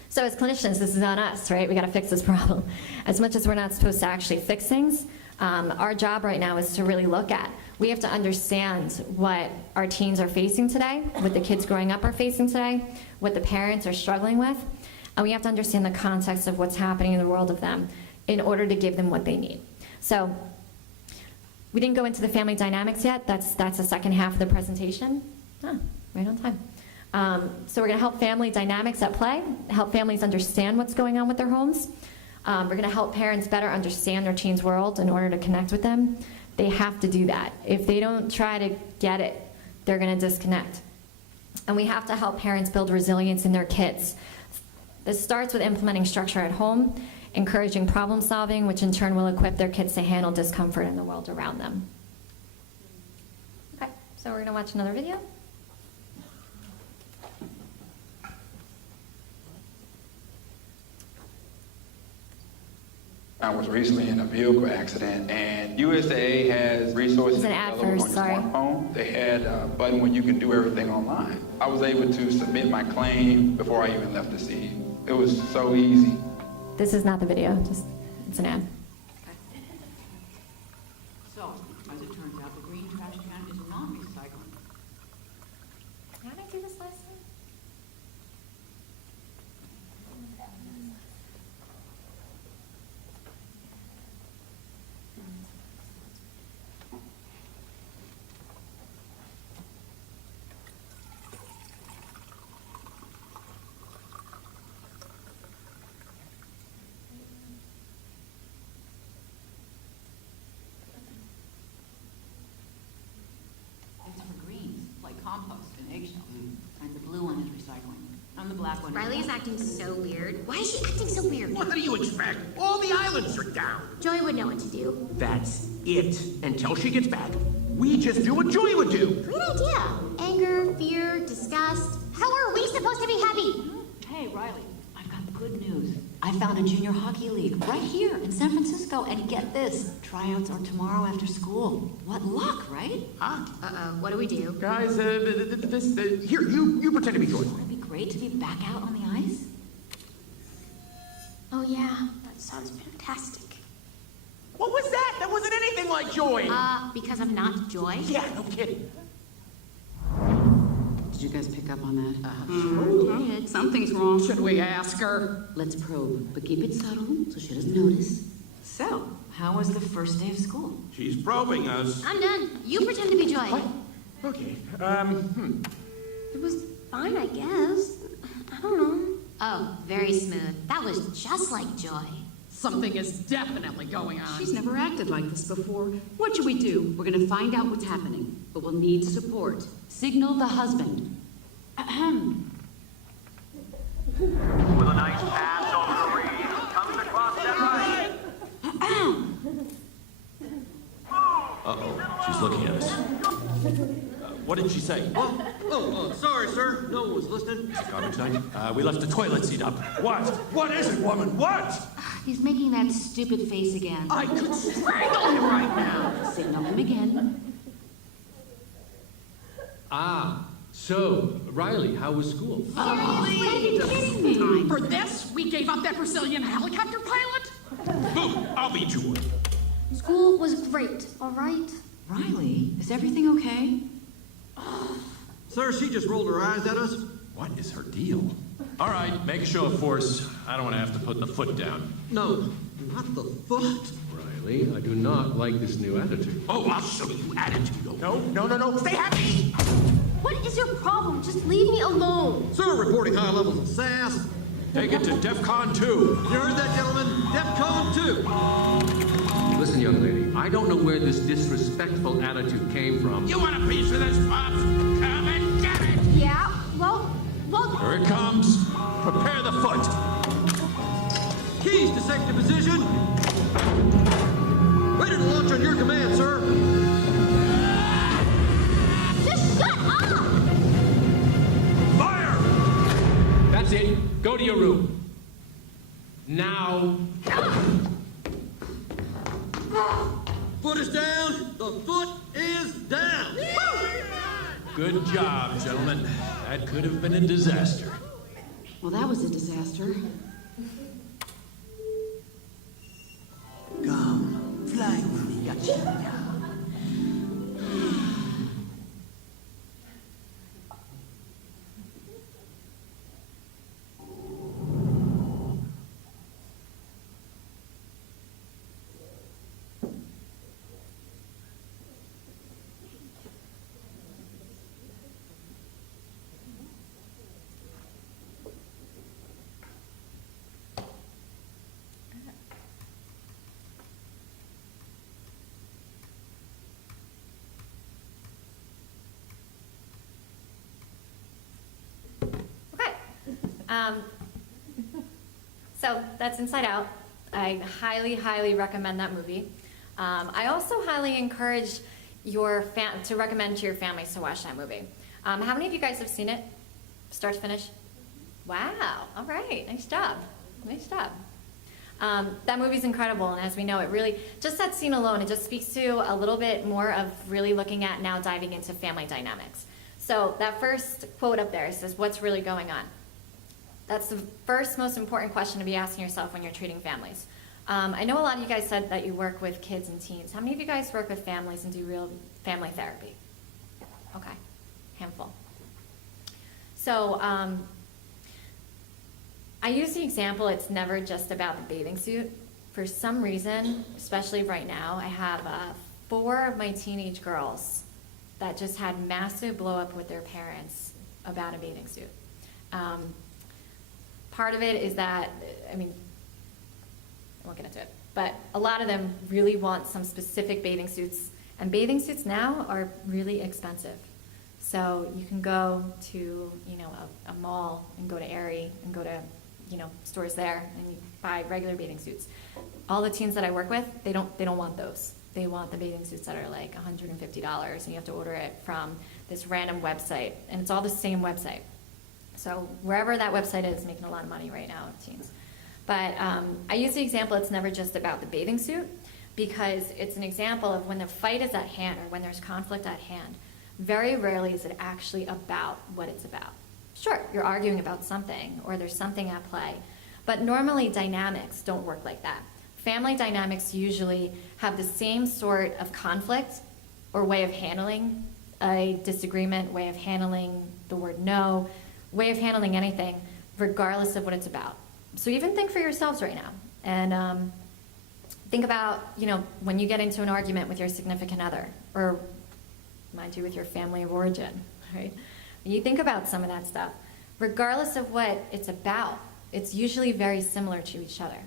So as clinicians, this is on us, right? We got to fix this problem. As much as we're not supposed to actually fix things, our job right now is to really look at. We have to understand what our teens are facing today, what the kids growing up are facing today, what the parents are struggling with, and we have to understand the context of what's happening in the world of them in order to give them what they need. So we didn't go into the family dynamics yet. That's the second half of the presentation. Right on time. So we're going to help family dynamics at play, help families understand what's going on with their homes. We're going to help parents better understand their teens' world in order to connect with them. They have to do that. If they don't try to get it, they're going to disconnect. And we have to help parents build resilience in their kids. This starts with implementing structure at home, encouraging problem solving, which in turn will equip their kids to handle discomfort in the world around them. Okay, so we're going to watch another video. I was recently in a vehicle accident, and USAA has resources It's an ad available first, on your sorry. smartphone. They had a button where you can do everything online. I was able to submit my claim before I even left the scene. It was so easy. This is not the video, it's an ad. So, as it turns out, the green trash can is non-recycling. How did I do this last time? It's for greens, like compost and eggshells. And the blue one is recycling. And the black one is... Riley is acting so weird. Why is she acting so weird? What do you expect? All the islands are down. Joy would know what to do. That's it. Until she gets back, we just do what Joy would do. Great idea. Anger, fear, disgust. How are we supposed to be happy? Hey, Riley, I've got good news. I found a junior hockey league right here in San Francisco. And get this, tryouts are tomorrow after school. What luck, right? Huh? Uh-oh, what do we do? Guys, here, you pretend to be Joy. Wouldn't it be great to be back out on the ice? Oh yeah, that sounds fantastic. What was that? That wasn't anything like Joy. Because I'm not Joy? Yeah, no kidding. Did you guys pick up on that? Mm-hmm. Something's wrong. Should we ask her? Let's probe, but keep it subtle so she doesn't notice. So, how was the first day of school? She's probing us. I'm done. You pretend to be Joy. Okay, It was fine, I guess. I don't know. Oh, very smooth. That was just like Joy. Something is definitely going on. She's never acted like this before. What should we do? We're gonna find out what's happening, but we'll need support. Signal the husband. Ahem. With a nice pass over the reed, comes across that right. Uh-oh, she's looking at us. What did she say? Sorry, sir. No one was listening. Garbage night? We left the toilet seat up. What? What is it, woman? What? He's making that stupid face again. I could strangle him right now. Signal him again. Ah, so, Riley, how was school? Are you kidding me? For this, we gave up that Brazilian helicopter pilot? boom, I'll be Joy. School was great, all right? Riley, is everything okay? Sir, she just rolled her eyes at us. What is her deal? All right, make a show of force. I don't want to have to put the foot down. No, not the foot. Riley, I do not like this new attitude. Oh, I'll show you attitude. No, stay happy! What is your problem? Just leave me alone. Sir, reporting high levels of sass. Take it to DEFCON 2. You heard that, gentlemen? DEFCON 2. Listen, young lady, I don't know where this disrespectful attitude came from. You want a piece of this, Pops? Come and get it! Yeah, well, Here it comes. Prepare the foot. Keys to safety position. Ready to launch on your command, sir. just shut up! Fire! That's it. Go to your room. Now. Foot is down. The foot is down. Good job, gentlemen. That could have been a disaster. Well, that was a disaster. Come, fly with me, Yachina. Okay. So that's Inside Out. I highly, highly recommend that movie. I also highly encourage to recommend to your families to watch that movie. How many of you guys have seen it, start to finish? Wow. All right. Nice job. Nice job. That movie's incredible, and as we know, it really, just that scene alone, it just speaks to a little bit more of really looking at now diving into family dynamics. So that first quote up there says, what's really going on? That's the first most important question to be asking yourself when you're treating families. I know a lot of you guys said that you work with kids and teens. How many of you guys work with families and do real family therapy? Okay, handful. So I use the example, it's never just about the bathing suit. For some reason, especially right now, I have 4 of my teenage girls that just had massive blow up with their parents about a bathing suit. Part of it is that, I mean, I won't get into it, but a lot of them really want some specific bathing suits, and bathing suits now are really expensive. So you can go to, a mall and go to Aerie and go to, stores there and you buy regular bathing suits. All the teens that I work with, they don't want those. They want the bathing suits that are like $150, and you have to order it from this random website, and it's all the same website. So wherever that website is, making a lot of money right now, teens. But I use the example, it's never just about the bathing suit, because it's an example of when the fight is at hand or when there's conflict at hand, very rarely is it actually about what it's about. Sure, you're arguing about something, or there's something at play, but normally dynamics don't work like that. Family dynamics usually have the same sort of conflict or way of handling a disagreement, way of handling the word no, way of handling anything, regardless of what it's about. So even think for yourselves right now. And think about, when you get into an argument with your significant other, or mind you, with your family of origin, right? When you think about some of that stuff, regardless of what it's about, it's usually very similar to each other.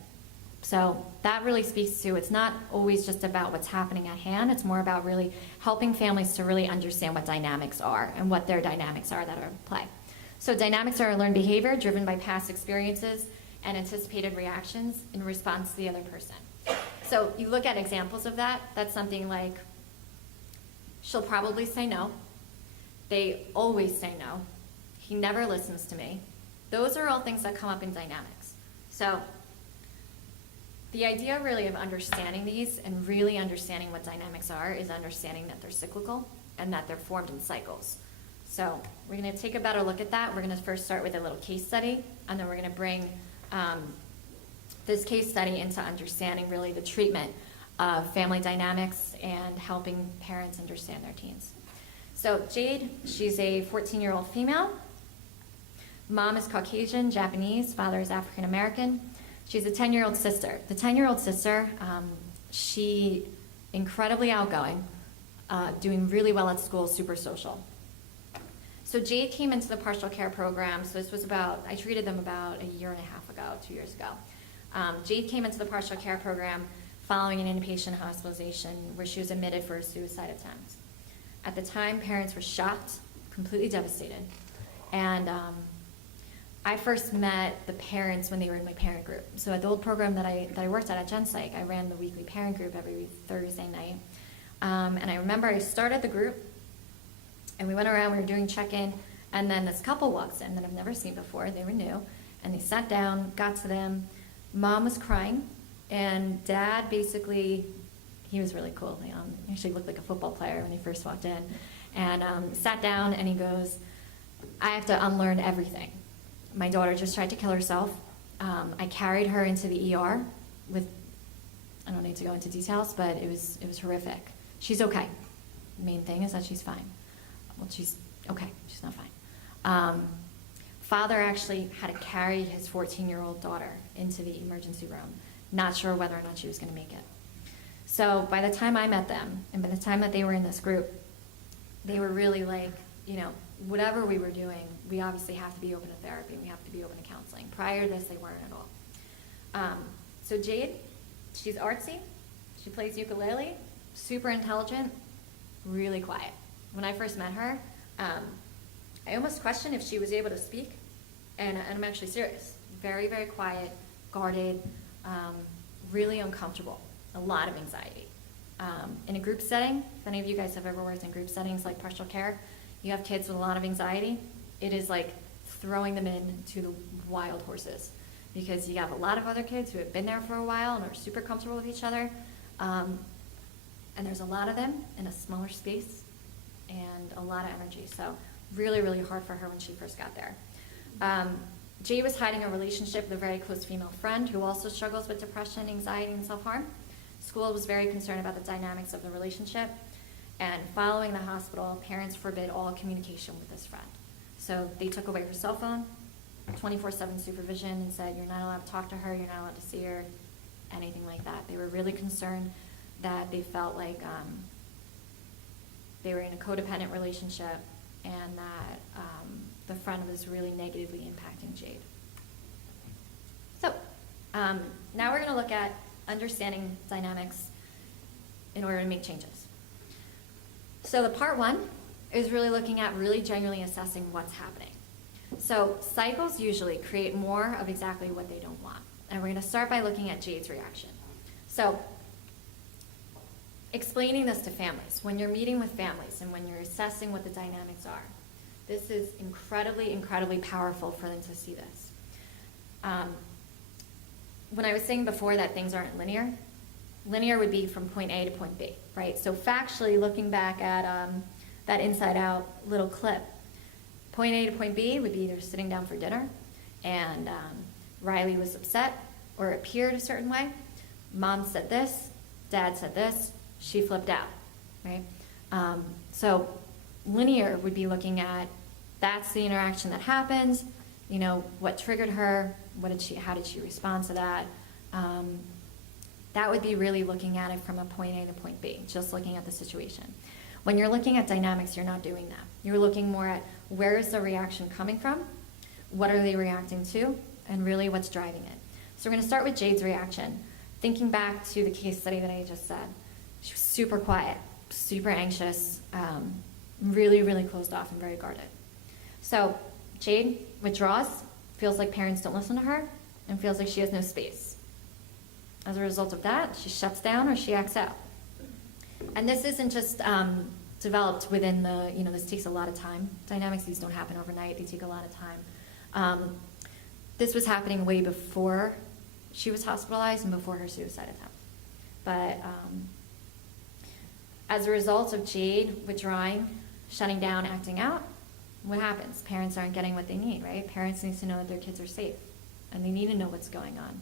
So that really speaks to, it's not always just about what's happening at hand, it's more about really helping families to really understand what dynamics are and what their dynamics are that are in play. So dynamics are a learned behavior driven by past experiences and anticipated reactions in response to the other person. So you look at examples of that, that's something like, she'll probably say no. They always say no. He never listens to me. Those are all things that come up in dynamics. So the idea really of understanding these and really understanding what dynamics are is understanding that they're cyclical and that they're formed in cycles. So we're going to take a better look at that. We're going to first start with a little case study, and then we're going to bring this case study into understanding really the treatment of family dynamics and helping parents understand their teens. So Jade, she's a 14-year-old female. Mom is Caucasian, Japanese, father is African American. She's a 10-year-old sister. The 10-year-old sister, she incredibly outgoing, doing really well at school, super social. So Jade came into the partial care program, so this was I treated them about a year and a half ago, 2 years ago. Jade came into the partial care program following an inpatient hospitalization where she was admitted for a suicide attempt. At the time, parents were shocked, completely devastated. And I first met the parents when they were in my parent group. So at the old program that I worked at Gen Psych, I ran the weekly parent group every Thursday night. And I remember I started the group, and we went around, we were doing check-in, and then this couple walks in that I've never seen before. They were new, and they sat down, got to them. Mom was crying, and Dad basically, he was really cool. He actually looked like a football player when he first walked in. And sat down, and he goes, I have to unlearn everything. My daughter just tried to kill herself. I carried her into the ER with, I don't need to go into details, but it was horrific. She's okay. The main thing is that she's fine. Well, she's okay. She's not fine. Father actually had to carry his 14-year-old daughter into the emergency room, not sure whether or not she was going to make it. So by the time I met them, and by the time that they were in this group, they were really like, whatever we were doing, we obviously have to be open to therapy, and we have to be open to counseling. Prior to this, they weren't at all. So Jade, she's artsy. She plays ukulele, super intelligent, really quiet. When I first met her, I almost questioned if she was able to speak, and I'm actually serious. Very, very quiet, guarded, really uncomfortable, a lot of anxiety. In a group setting, if any of you guys have ever worked in group settings like partial care, you have kids with a lot of anxiety, it is like throwing them into the wild horses, because you have a lot of other kids who have been there for a while and are super comfortable with each other, and there's a lot of them in a smaller space and a lot of energy. So really, really hard for her when she first got there. Jay was hiding a relationship with a very close female friend who also struggles with depression, anxiety, and self-harm. School was very concerned about the dynamics of the relationship. And following the hospital, parents forbid all communication with this friend. So they took away her cell phone, 24/7 supervision, and said, you're not allowed to talk to her, you're not allowed to see her, anything like that. They were really concerned that they felt like they were in a codependent relationship, and that the friend was really negatively impacting Jade. So now we're going to look at understanding dynamics in order to make changes. So the part one is really looking at really genuinely assessing what's happening. So cycles usually create more of exactly what they don't want. And we're going to start by looking at Jade's reaction. So explaining this to families, when you're meeting with families and when you're assessing what the dynamics are, this is incredibly, incredibly powerful for them to see this. When I was saying before that things aren't linear, linear would be from point A to point B, right? So factually, looking back at that Inside Out little clip, point A to point B would be they're sitting down for dinner, and Riley was upset or appeared a certain way. Mom said this, Dad said this, she flipped out, right? So linear would be looking at That's the interaction that happens. You know, what triggered her? How did she respond to that? That would be really looking at it from a point A to point B, just looking at the situation. When you're looking at dynamics, you're not doing that. You're looking more at where is the reaction coming from, what are they reacting to, and really what's driving it. So we're going to start with Jade's reaction. Thinking back to the case study that I just said, she was super quiet, super anxious, really, really closed off and very guarded. So Jade withdraws, feels like parents don't listen to her, and feels like she has no space. As a result of that, she shuts down or she acts out. And this isn't just developed within this takes a lot of time. Dynamics, these don't happen overnight, they take a lot of time. This was happening way before she was hospitalized and before her suicide attempt. But as a result of Jade withdrawing, shutting down, acting out, what happens? Parents aren't getting what they need, right? Parents need to know that their kids are safe, and they need to know what's going on.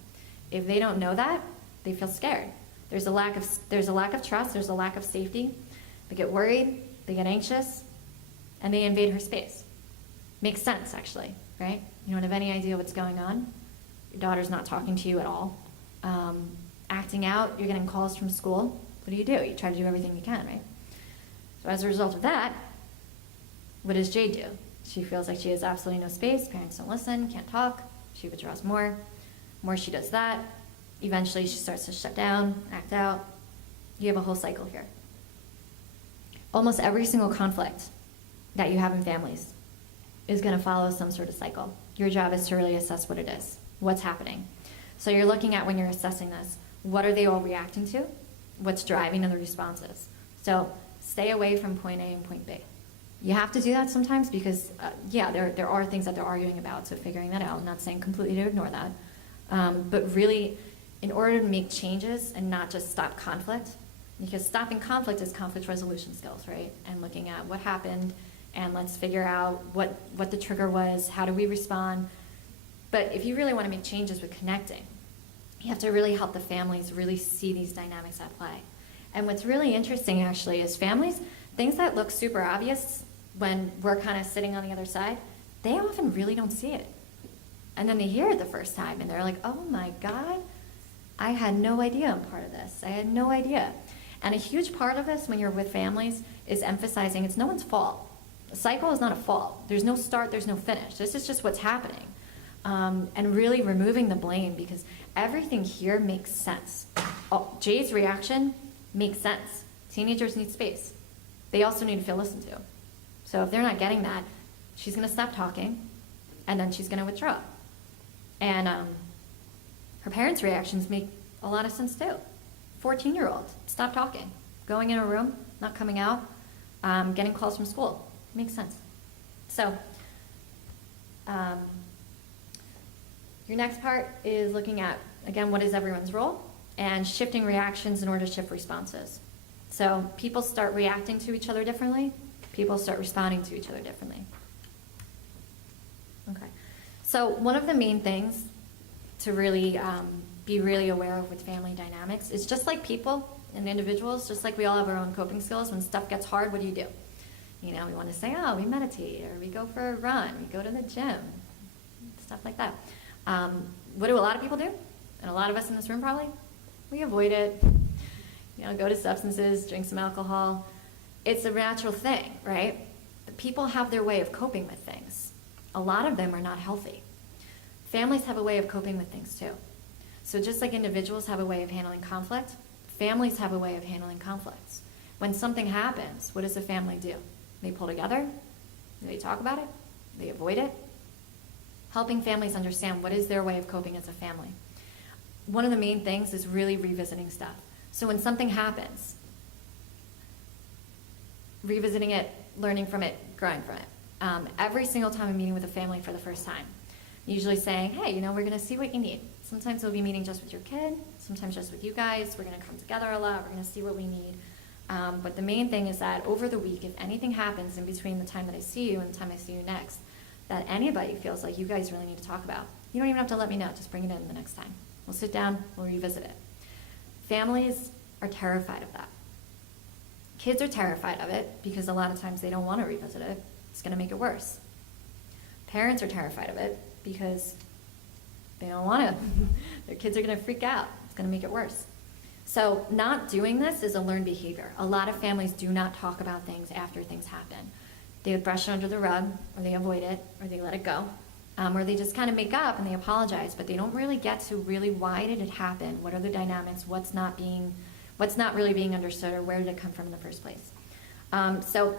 If they don't know that, they feel scared. There's a lack of trust, there's a lack of safety. They get worried, they get anxious, and they invade her space. Makes sense, actually, right? You don't have any idea what's going on. Your daughter's not talking to you at all. Acting out, you're getting calls from school. What do? You try to do everything you can, right? So as a result of that, what does Jade do? She feels like she has absolutely no space, parents don't listen, can't talk, she withdraws more. More she does that, eventually she starts to shut down, act out. You have a whole cycle here. Almost every single conflict that you have in families is going to follow some sort of cycle. Your job is to really assess what it is, what's happening. So you're looking at, when you're assessing this, what are they all reacting to? What's driving the responses? So stay away from point A and point B. You have to do that sometimes because, there are things that they're arguing about, so figuring that out. I'm not saying completely to ignore that. But really, in order to make changes and not just stop conflict, because stopping conflict is conflict resolution skills, right? And looking at what happened, and let's figure out what the trigger was, how do we respond. But if you really want to make changes with connecting, you have to really help the families really see these dynamics at play. And what's really interesting, actually, is families, things that look super obvious when we're kind of sitting on the other side, they often really don't see it. And then they hear it the first time, and they're like, oh my God, I had no idea I'm part of this. I had no idea. And a huge part of this when you're with families is emphasizing it's no one's fault. A cycle is not a fault. There's no start, there's no finish. This is just what's happening. And really removing the blame, because everything here makes sense. Jay's reaction makes sense. Teenagers need space. They also need to feel listened to. So if they're not getting that, she's going to stop talking, and then she's going to withdraw. And her parents' reactions make a lot of sense too. 14-year-old, stop talking. Going in a room, not coming out, getting calls from school. Makes sense. So your next part is looking at, again, what is everyone's role, and shifting reactions in order to shift responses. So people start reacting to each other differently. People start responding to each other differently. Okay. So one of the main things to really be really aware of with family dynamics is, just like people and individuals, just like we all have our own coping skills, when stuff gets hard, what do? We want to say, oh, we meditate, or we go for a run, we go to the gym, stuff like that. What do a lot of people do? And a lot of us in this room probably, we avoid it. Go to substances, drink some alcohol. It's a natural thing, right? But people have their way of coping with things. A lot of them are not healthy. Families have a way of coping with things too. So just like individuals have a way of handling conflict, families have a way of handling conflicts. When something happens, what does a family do? They pull together, they talk about it, they avoid it. Helping families understand what is their way of coping as a family. One of the main things is really revisiting stuff. So when something happens, revisiting it, learning from it, growing from it. Every single time I'm meeting with a family for the first time, usually saying, hey, we're going to see what you need. Sometimes we'll be meeting just with your kid, sometimes just with you guys. We're going to come together a lot. We're going to see what we need. But the main thing is that over the week, if anything happens in between the time that I see you and the time I see you next, that anybody feels like you guys really need to talk about, you don't even have to let me know. Just bring it in the next time. We'll sit down, we'll revisit it. Families are terrified of that. Kids are terrified of it because a lot of times they don't want to revisit it. It's going to make it worse. Parents are terrified of it because they don't want to. Their kids are going to freak out. It's going to make it worse. So not doing this is a learned behavior. A lot of families do not talk about things after things happen. They would brush it under the rug, or they avoid it, or they let it go, or they just kind of make up and they apologize, but they don't really get to really why did it happen? What are the dynamics? What's not really being understood, or where did it come from in the first place? So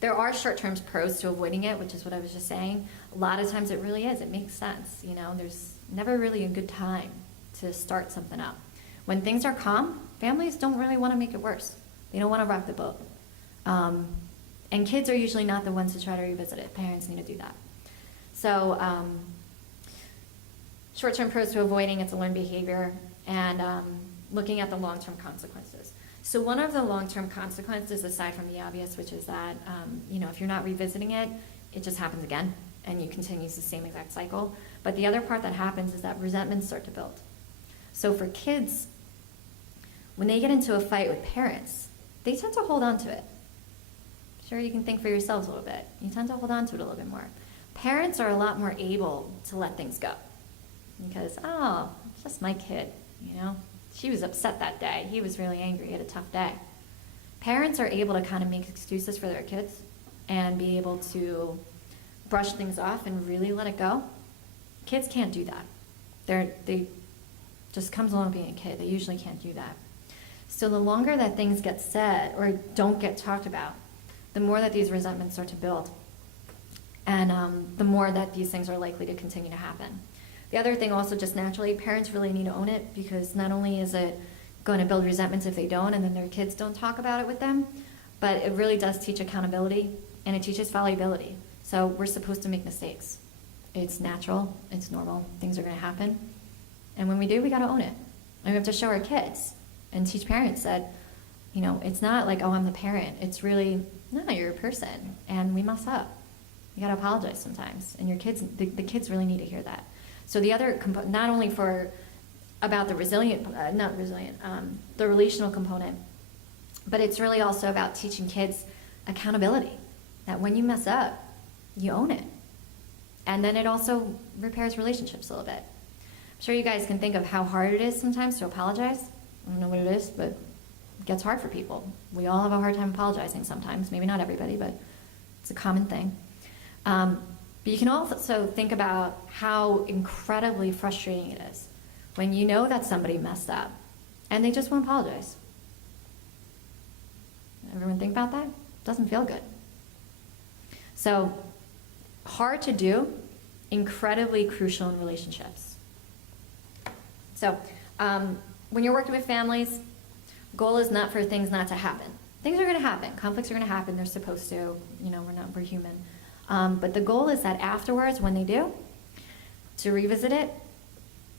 there are short-term pros to avoiding it, which is what I was just saying. A lot of times it really is. It makes sense. You know, there's never really a good time to start something up. When things are calm, families don't really want to make it worse. They don't want to rock the boat. And kids are usually not the ones to try to revisit it. Parents need to do that. So short-term pros to avoiding, it's a learned behavior, and looking at the long-term consequences. So one of the long-term consequences, aside from the obvious, which is that, you know, if you're not revisiting it, it just happens again, and you continue the same exact cycle. But the other part that happens is that resentments start to build. So for kids, when they get into a fight with parents, they tend to hold on to it. Sure, you can think for yourselves a little bit. You tend to hold on to it a little bit more. Parents are a lot more able to let things go because, oh, it's just my kid, you know? She was upset that day. He was really angry. He had a tough day. Parents are able to kind of make excuses for their kids and be able to brush things off and really let it go. Kids can't do that. They just comes along being a kid. They usually can't do that. So the longer that things get said or don't get talked about, the more that these resentments start to build. And the more that these things are likely to continue to happen. The other thing also, just naturally, parents really need to own it, because not only is it going to build resentments if they don't, and then their kids don't talk about it with them, but it really does teach accountability, and it teaches fallibility. So we're supposed to make mistakes. It's natural, it's normal, things are going to happen. And when we do, we got to own it. And we have to show our kids and teach parents that, you know, it's not like, oh, I'm the parent. It's really, no, you're a person, and we mess up. You got to apologize sometimes, and your kids, the kids really need to hear that. So the other component, not only about the the relational component, but it's really also about teaching kids accountability, that when you mess up, you own it. And then it also repairs relationships a little bit. I'm sure you guys can think of how hard it is sometimes to apologize. I don't know what it is, but it gets hard for people. We all have a hard time apologizing sometimes. Maybe not everybody, but it's a common thing. But you can also think about how incredibly frustrating it is when you know that somebody messed up and they just won't apologize. Everyone think about that? Doesn't feel good. So, hard to do, incredibly crucial in relationships. So, when you're working with families, goal is not for things not to happen. Things are going to happen. Conflicts are going to happen. They're supposed to. You know, we're human. But the goal is that afterwards, when they do, to revisit it,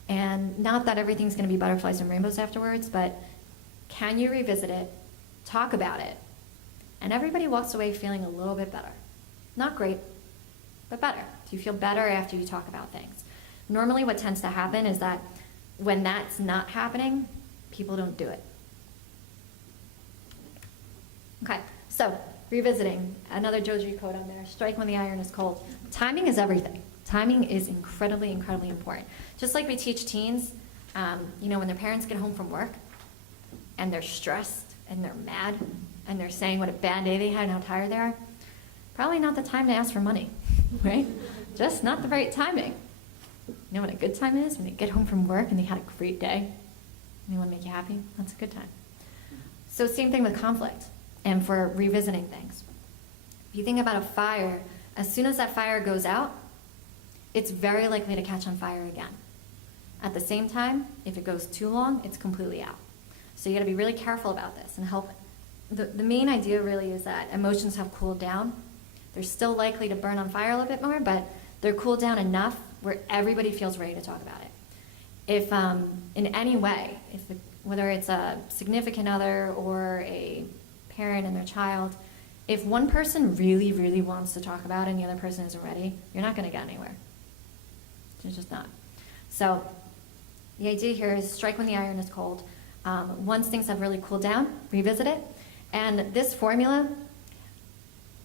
and not that everything's going to be butterflies and rainbows afterwards, but can you revisit it, talk about it, and everybody walks away feeling a little bit better. Not great, but better. Do you feel better after you talk about things? Normally what tends to happen is that when that's not happening, people don't do it. Okay, so revisiting, another Joji quote on there, strike when the iron is cold. Timing is everything. Timing is incredibly, incredibly important. Just like we teach teens, you know, when their parents get home from work and they're stressed and they're mad and they're saying what a bad day they had and how tired they are, probably not the time to ask for money, right? Just not the right timing. You know what a good time is? When they get home from work and they had a great day and they want to make you happy, that's a good time. So same thing with conflict and for revisiting things. If you think about a fire, as soon as that fire goes out, it's very likely to catch on fire again. At the same time, if it goes too long, it's completely out. So you got to be really careful about this and help. The main idea really is that emotions have cooled down. They're still likely to burn on fire a little bit more, but they're cooled down enough where everybody feels ready to talk about it. If in any way, whether it's a significant other or a parent and their child, if one person really, really wants to talk about it and the other person isn't ready, you're not going to get anywhere. It's just not. So the idea here is strike when the iron is cold. Once things have really cooled down, revisit it. And this formula,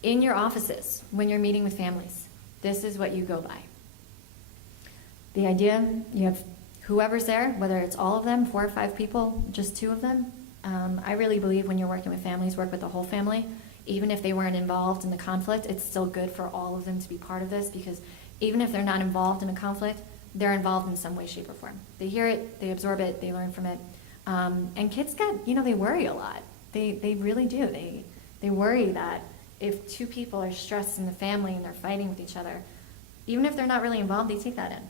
in your offices, when you're meeting with families, This is what you go by. The idea, you have whoever's there, whether it's all of them, 4 or 5 people, just 2 of them. I really believe when you're working with families, work with the whole family. Even if they weren't involved in the conflict, it's still good for all of them to be part of this, because even if they're not involved in a conflict, they're involved in some way, shape, or form. They hear it, they absorb it, they learn from it. And kids they worry a lot. They really do. They worry that if 2 people are stressed in the family and they're fighting with each other, even if they're not really involved, they take that in.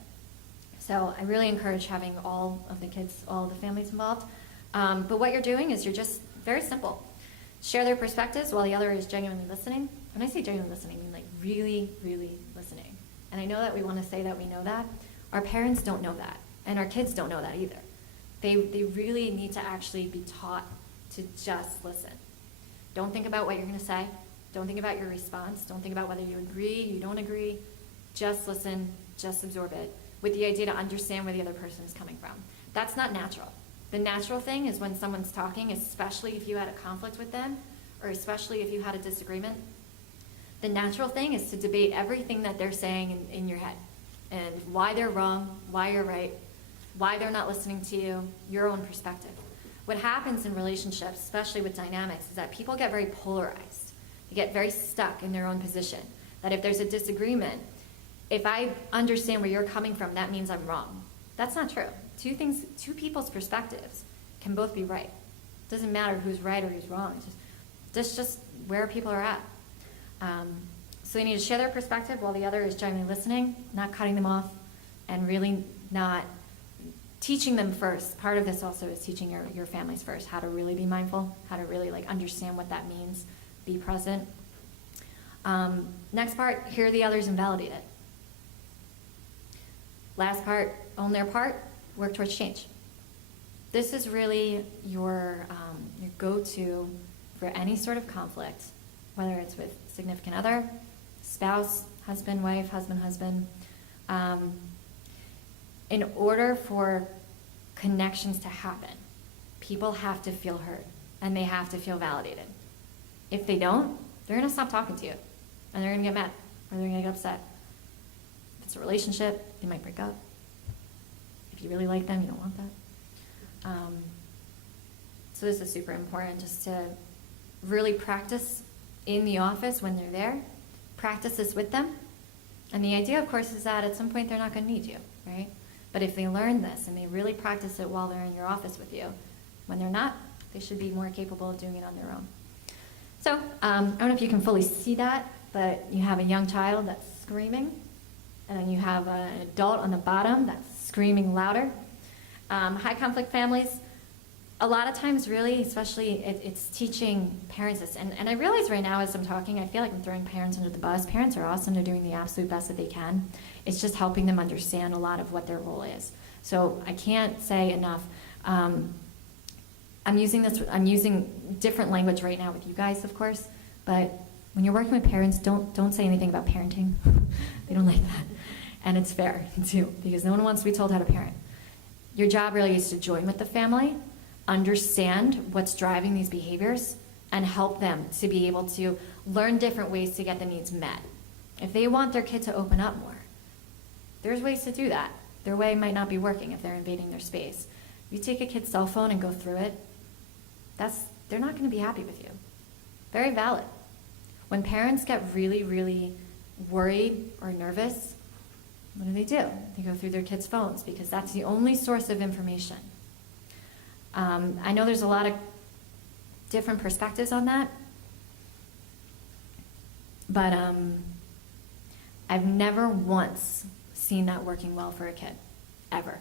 So I really encourage having all of the kids, all of the families involved. But what you're doing is you're just very simple. Share their perspectives while the other is genuinely listening. When I say genuinely listening, I mean like really, really listening. And I know that we want to say that we know that. Our parents don't know that, and our kids don't know that either. They really need to actually be taught to just listen. Don't think about what you're going to say. Don't think about your response. Don't think about whether you agree, you don't agree. Just listen, just absorb it, with the idea to understand where the other person is coming from. That's not natural. The natural thing is when someone's talking, especially if you had a conflict with them, or especially if you had a disagreement, the natural thing is to debate everything that they're saying in your head, and why they're wrong, why you're right, why they're not listening to you, your own perspective. What happens in relationships, especially with dynamics, is that people get very polarized. They get very stuck in their own position. That if there's a disagreement, if I understand where you're coming from, that means I'm wrong. That's not true. 2 people's perspectives can both be right. It doesn't matter who's right or who's wrong. It's just where people are at. So they need to share their perspective while the other is genuinely listening, not cutting them off, and really not teaching them first. Part of this also is teaching your families first how to really be mindful, how to really understand what that means, be present. Next part, hear the others and validate it. Last part, own their part, work towards change. This is really your go-to for any sort of conflict, whether it's with significant other, spouse, husband, wife, husband, husband. In order for connections to happen, people have to feel heard and they have to feel validated. If they don't, they're going to stop talking to you and they're going to get mad or they're going to get upset. If it's a relationship, they might break up. If you really like them, you don't want that. So this is super important, just to really practice in the office when they're there. Practice this with them. And the idea, of course, is that at some point they're not going to need you, right? But if they learn this and they really practice it while they're in your office with you, when they're not, they should be more capable of doing it on their own. So I don't know if you can fully see that, but you have a young child that's screaming, and then you have an adult on the bottom that's screaming louder. High conflict families, a lot of times really, especially it's teaching parents this. And I realize right now as I'm talking, I feel like I'm throwing parents under the bus. Parents are awesome. They're doing the absolute best that they can. It's just helping them understand a lot of what their role is. So I can't say enough. I'm using different language right now with you guys, of course, but when you're working with parents, don't say anything about parenting. They don't like that. And it's fair, too, because no one wants to be told how to parent. Your job really is to join with the family, understand what's driving these behaviors, and help them to be able to learn different ways to get the needs met. If they want their kid to open up more, there's ways to do that. Their way might not be working if they're invading their space. You take a kid's cell phone and go through it, they're not going to be happy with you. Very valid. When parents get really, really worried or nervous, what do? They go through their kids' phones because that's the only source of information. I know there's a lot of different perspectives on that, but I've never once seen that working well for a kid, ever.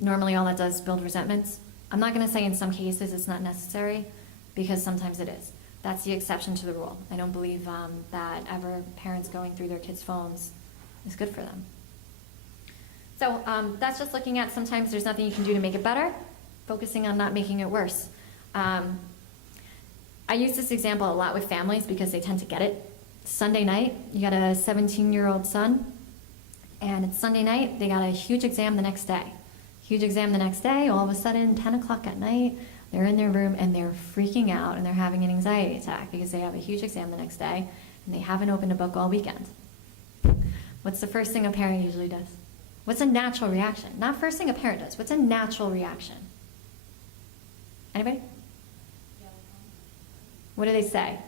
Normally all that does is build resentments. I'm not going to say in some cases it's not necessary, because sometimes it is. That's the exception to the rule. I don't believe that ever parents going through their kids' phones is good for them. So that's just looking at sometimes there's nothing you can do to make it better, focusing on not making it worse. I use this example a lot with families because they tend to get it. Sunday night, you got a 17-year-old son, and it's Sunday night, they got a huge exam the next day. Huge exam the next day, all of a sudden, 10 o'clock at night, they're in their room and they're freaking out and they're having an anxiety attack because they have a huge exam the next day and they haven't opened a book all weekend. What's the first thing a parent usually does? What's a natural reaction? Not first thing a parent does. What's a natural reaction? Anybody? What do they say?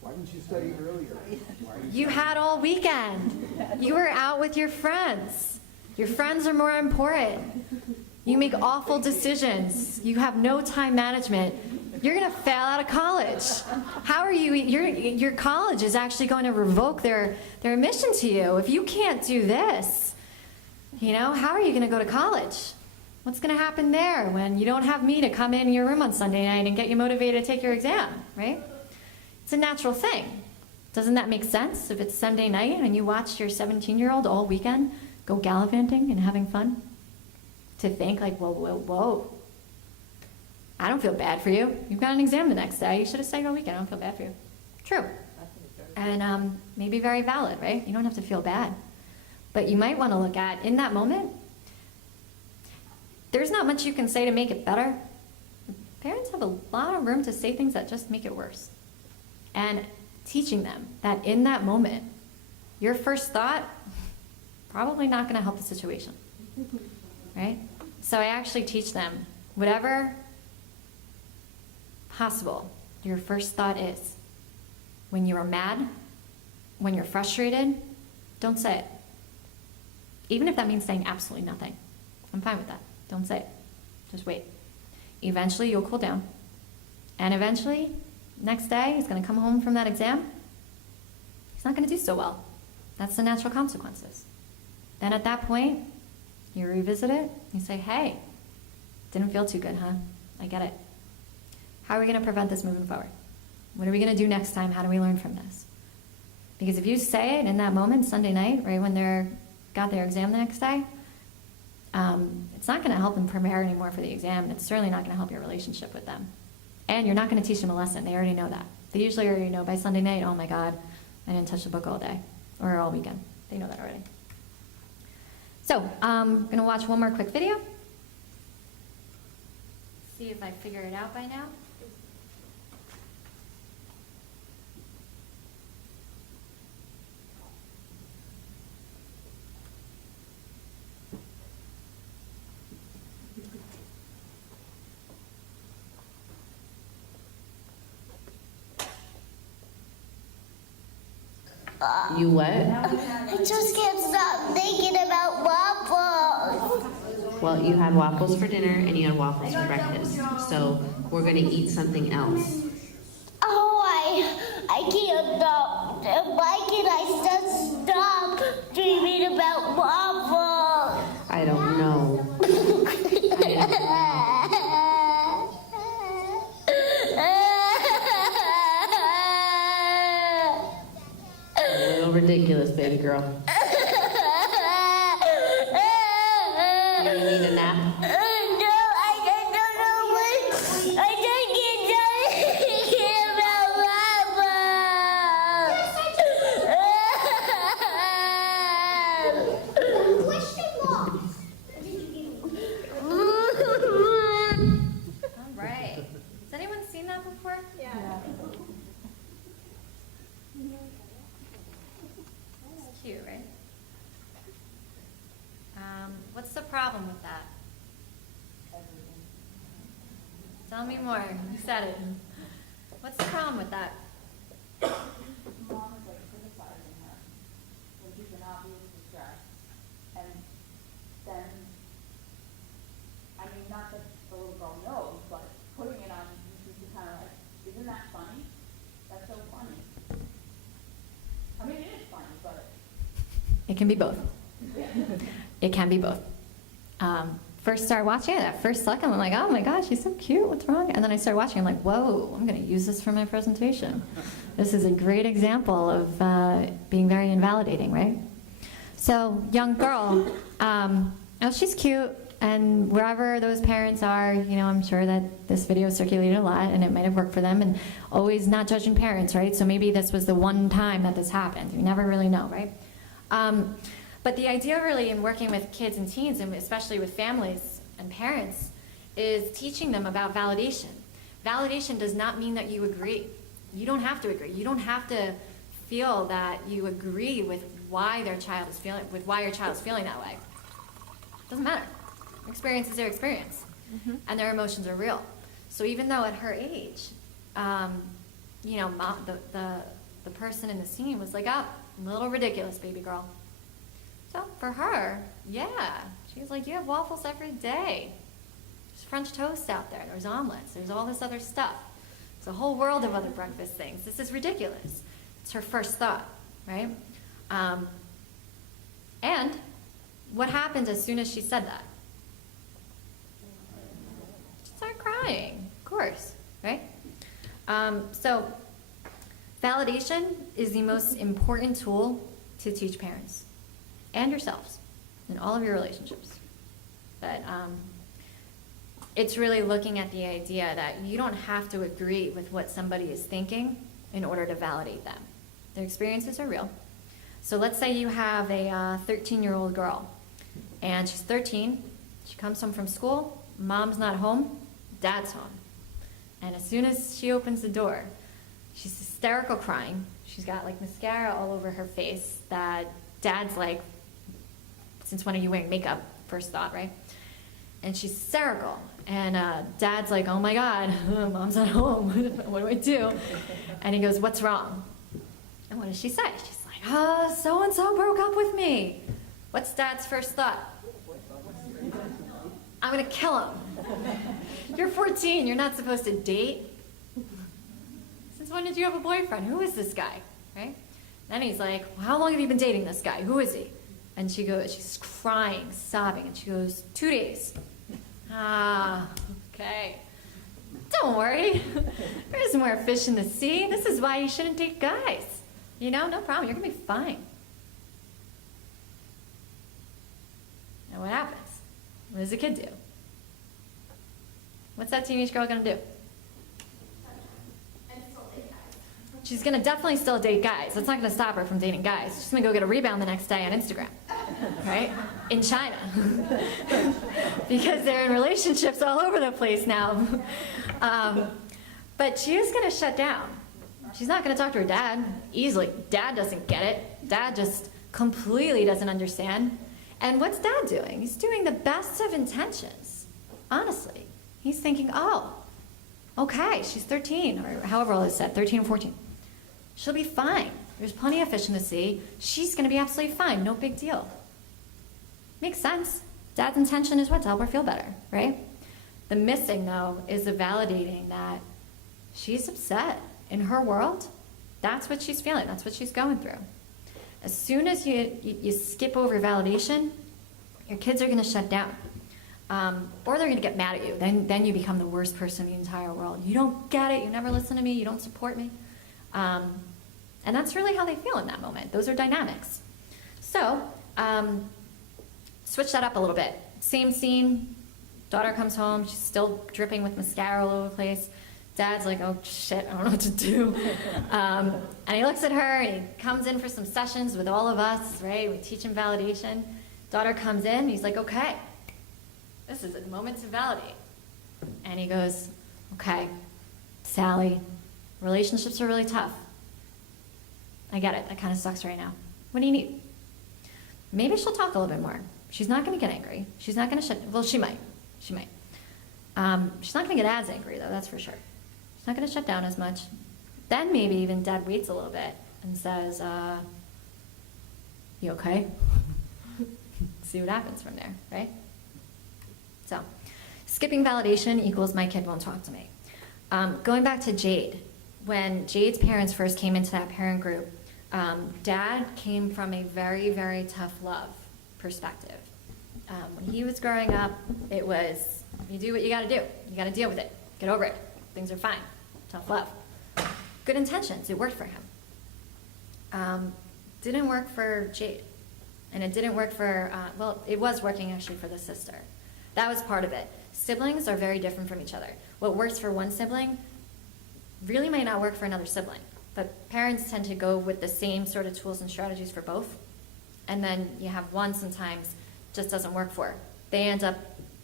Why didn't you study earlier? You had all weekend. You were out with your friends. Your friends are more important. You make awful decisions. You have no time management. You're going to fail out of college. How are you? Your college is actually going to revoke their admission to you. If you can't do this, how are you going to go to college? What's going to happen there when you don't have me to come in your room on Sunday night and get you motivated to take your exam, right? It's a natural thing. Doesn't that make sense? If it's Sunday night and you watched your 17-year-old all weekend go gallivanting and having fun, to think like, whoa, I don't feel bad for you. You've got an exam the next day. You should have stayed all weekend. I don't feel bad for you. True. And maybe very valid, right? You don't have to feel bad. But you might want to look at, in that moment, there's not much you can say to make it better. Parents have a lot of room to say things that just make it worse. And teaching them that in that moment, your first thought, probably not going to help the situation, right? So I actually teach them, whatever possible your first thought is, when you are mad, when you're frustrated, don't say it. Even if that means saying absolutely nothing. I'm fine with that. Don't say it. Just wait. Eventually, you'll cool down. And eventually, next day, he's going to come home from that exam. He's not going to do so well. That's the natural consequences. Then at that point, you revisit it. You say, hey, didn't feel too good, huh? I get it. How are we going to prevent this moving forward? What are we going to do next time? How do we learn from this? Because if you say it in that moment, Sunday night, right when they're got their exam the next day, it's not going to help them prepare anymore for the exam, and it's certainly not going to help your relationship with them. And you're not going to teach them a lesson. They already know that. They usually already know by Sunday night, oh my God, I didn't touch the book all day or all weekend. They know that already. So I'm going to watch one more quick video. See if I figure it out by now. You what? I just can't stop thinking about waffles. Well, you had waffles for dinner and you had waffles for breakfast. So we're gonna eat something else. Oh, I can't stop. Why can't I just stop dreaming about waffles? I don't know. A little ridiculous, baby girl. You need a nap? No, I don't know what. I just can't stop thinking about waffles. What's the loss? All right. Has anyone seen that before? Yeah. It's cute, right? What's the problem with that? Tell me more. You said it. What's the problem with that? Mom is like criticizing her when she's in obvious distress. And then, I mean, not that the little girl knows, but putting it on YouTube to kind of like, isn't that funny? That's so funny. I mean, it is funny, but. It can be both. It can be both. First started watching it, that first second, I'm like, oh my gosh, she's so cute, what's wrong? And then I started watching, I'm like, whoa, I'm going to use this for my presentation. This is a great example of being very invalidating, right? So, young girl, oh, she's cute, and wherever those parents are, I'm sure that this video circulated a lot, and it might have worked for them, and always not judging parents, right? So maybe this was the one time that this happened. You never really know, right? But the idea really in working with kids and teens, and especially with families and parents, is teaching them about validation. Validation does not mean that you agree. You don't have to agree. You don't have to feel that you agree with why your child is feeling that way. Doesn't matter. Experience is their experience, and their emotions are real. So even though at her age, you know, the person in the scene was like, "Oh, a little ridiculous, baby girl." So for her, yeah, she was like, "You have waffles every day. There's French toast out there. There's omelets. There's all this other stuff. There's a whole world of other breakfast things. This is ridiculous." It's her first thought, right? And what happened as soon as she said that? She started crying, of course, right? So validation is the most important tool to teach parents and yourselves in all of your relationships. But it's really looking at the idea that you don't have to agree with what somebody is thinking in order to validate them. Their experiences are real. So let's say you have a 13-year-old girl, and she's 13, she comes home from school, mom's not home, dad's home. And as soon as she opens the door, she's hysterical crying. She's got like mascara all over her face that dad's like, "Since when are you wearing makeup?" First thought, right? And she's hysterical. And dad's like, "Oh my God, mom's not home. What do I do?" And he goes, "What's wrong?" And what does she say? She's like, "So-and-so broke up with me." What's dad's first thought? "I'm gonna kill him." You're 14, you're not supposed to date. Since when did you have a boyfriend? Who is this guy, right? Then he's like, "Well, how long have you been dating this guy? Who is he?" And she goes, she's crying, sobbing, and she goes, 2 days. Okay. Don't worry. There's more fish in the sea. This is why you shouldn't date guys. You know, no problem. You're going to be fine. Now what happens? What does the kid do? What's that teenage girl going to do? She's going to definitely still date guys. That's not going to stop her from dating guys. She's going to go get a rebound the next day on Instagram, right? In China. Because they're in relationships all over the place now. But she is going to shut down. She's not going to talk to her dad easily. Dad doesn't get it. Dad just completely doesn't understand. And what's dad doing? He's doing the best of intentions, honestly. He's thinking, "Oh, okay, she's 13, or however old is said, 13 or 14. She'll be fine. There's plenty of fish in the sea. She's going to be absolutely fine. No big deal." Makes sense. Dad's intention is what? To help her feel better, right? The missing, though, is the validating that she's upset. In her world, that's what she's feeling. That's what she's going through. As soon as you skip over validation, your kids are going to shut down. Or they're going to get mad at you. Then you become the worst person in the entire world. You don't get it. You never listen to me. You don't support me. And that's really how they feel in that moment. Those are dynamics. So switch that up a little bit. Same scene. Daughter comes home. She's still dripping with mascara all over the place. Dad's like, "Oh, shit, I don't know what to do." And he looks at her, and he comes in for some sessions with all of us, right? We teach him validation. Daughter comes in, and he's like, "Okay, this is a moment to validate." And he goes, "Okay, Sally, relationships are really tough. I get it. That kind of sucks right now. What do you need?" Maybe she'll talk a little bit more. She's not going to get angry. She's not going to shut... Well, she might. She might. She's not going to get as angry, though, that's for sure. She's not going to shut down as much. Then maybe even dad waits a little bit and says, "You okay?" See what happens from there, right? So, skipping validation equals my kid won't talk to me. Going back to Jade, when Jade's parents first came into that parent group, dad came from a very, very tough love perspective. When he was growing up, it was, you do what you gotta do. You gotta deal with it. Get over it. Things are fine. Tough love. Good intentions. It worked for him. Didn't work for Jade. And it didn't work for, well, it was working actually for the sister. That was part of it. Siblings are very different from each other. What works for one sibling really might not work for another sibling. But parents tend to go with the same sort of tools and strategies for both. And then you have one sometimes just doesn't work for. They end up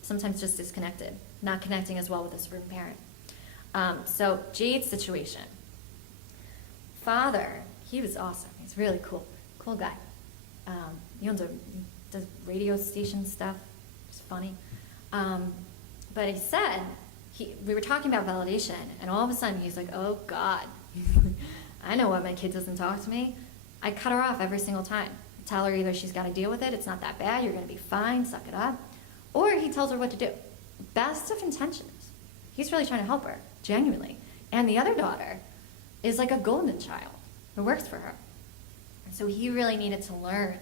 sometimes just disconnected, not connecting as well with a certain parent. So Jade's situation. Father he was awesome. He's really cool, cool guy. He does radio station stuff. It's funny. But he said, we were talking about validation, and all of a sudden he's like, oh God, I know why my kid doesn't talk to me. I cut her off every single time. I tell her either she's got to deal with it, it's not that bad, you're going to be fine, suck it up. Or he tells her what to do. Best of intentions. He's really trying to help her, genuinely. And the other daughter is like a golden child who works for her. So he really needed to learn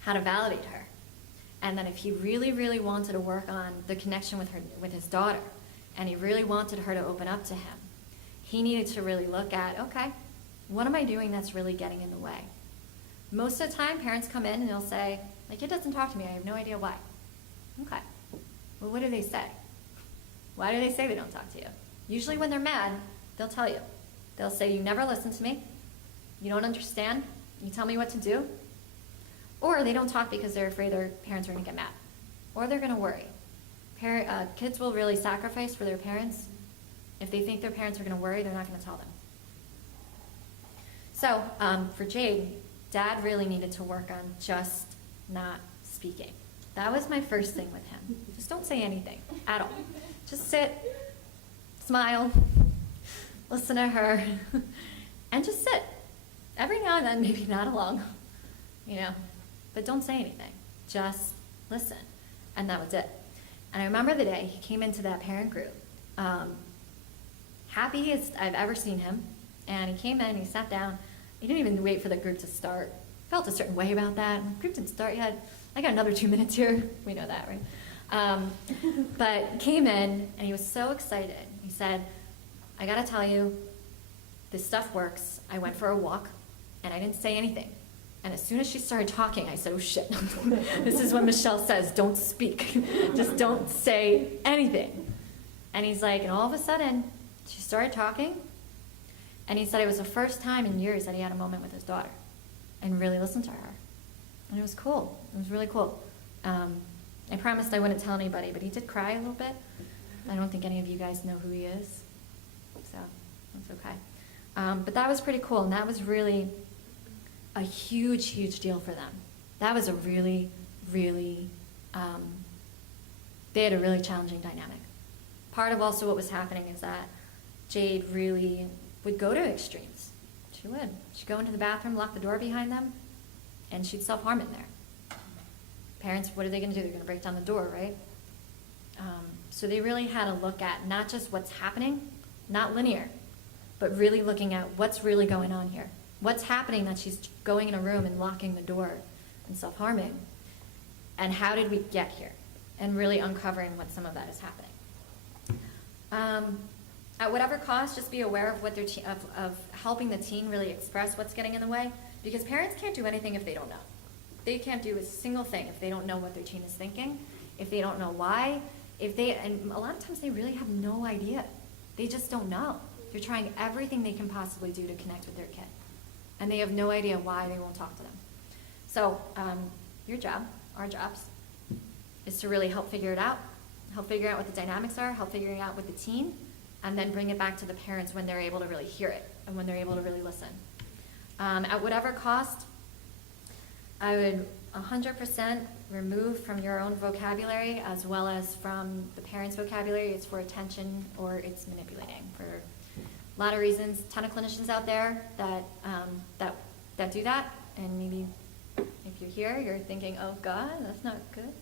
how to validate her. And then if he really, really wanted to work on the connection with his daughter, and he really wanted her to open up to him, he needed to really look at, okay, what am I doing that's really getting in the way? Most of the time, parents come in and they'll say, my kid doesn't talk to me, I have no idea why. Okay, well, what do they say? Why do they say they don't talk to you? Usually when they're mad, they'll tell you. They'll say, you never listen to me, you don't understand, you tell me what to do. Or they don't talk because they're afraid their parents are going to get mad. Or they're going to worry. Kids will really sacrifice for their parents. If they think their parents are going to worry, they're not going to tell them. So for Jade, Dad really needed to work on just not speaking. That was my first thing with him. Just don't say anything at all. Just sit, smile, listen to her, and just sit. Every now and then, maybe not long, but don't say anything. Just listen. And that was it. And I remember the day he came into that parent group, happiest I've ever seen him. And he came in, he sat down. He didn't even wait for the group to start. Felt a certain way about that. The group didn't start yet. I got another 2 minutes here. We know that, right? But came in, and he was so excited. He said, I gotta tell you, this stuff works. I went for a walk, and I didn't say anything. And as soon as she started talking, I said, oh shit. This is what Michele says, don't speak. Just don't say anything. And he's like, and all of a sudden, she started talking, and he said it was the first time in years that he had a moment with his daughter and really listened to her. And it was cool. It was really cool. I promised I wouldn't tell anybody, but he did cry a little bit. I don't think any of you guys know who he is, so that's okay. But that was pretty cool, and that was really a huge, huge deal for them. That was a really, really, they had a really challenging dynamic. Part of also what was happening is that Jade really would go to extremes. She would. She'd go into the bathroom, lock the door behind them, and she'd self-harm in there. Parents, what are they gonna do? They're gonna break down the door, right? So they really had to look at not just what's happening, not linear, but really looking at what's really going on here. What's happening that she's going in a room and locking the door and self-harming? And how did we get here? And really uncovering what some of that is happening. At whatever cost, just be aware of what of helping the teen really express what's getting in the way, because parents can't do anything if they don't know. They can't do a single thing if they don't know what their teen is thinking, if they don't know why, and a lot of times they really have no idea. They just don't know. They're trying everything they can possibly do to connect with their kid, and they have no idea why they won't talk to them. So your job, our jobs, is to really help figure it out, help figure out what the dynamics are, help figuring out with the teen, and then bring it back to the parents when they're able to really hear it and when they're able to really listen. At whatever cost, I would 100% remove from your own vocabulary as well as from the parents' vocabulary. It's for attention or it's manipulating for a lot of reasons. A ton of clinicians out there that do that, and maybe if you're here, you're thinking, oh God, that's not good.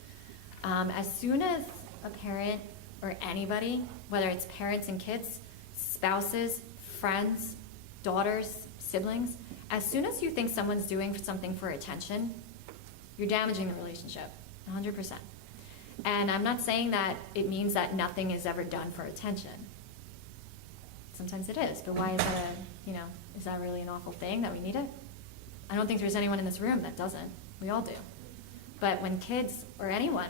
As soon as a parent or anybody, whether it's parents and kids, spouses, friends, daughters, siblings, as soon as you think someone's doing something for attention, you're damaging the relationship, 100%. And I'm not saying that it means that nothing is ever done for attention. Sometimes it is, but why is that is that really an awful thing that we need it? I don't think there's anyone in this room that doesn't. We all do. But when kids or anyone,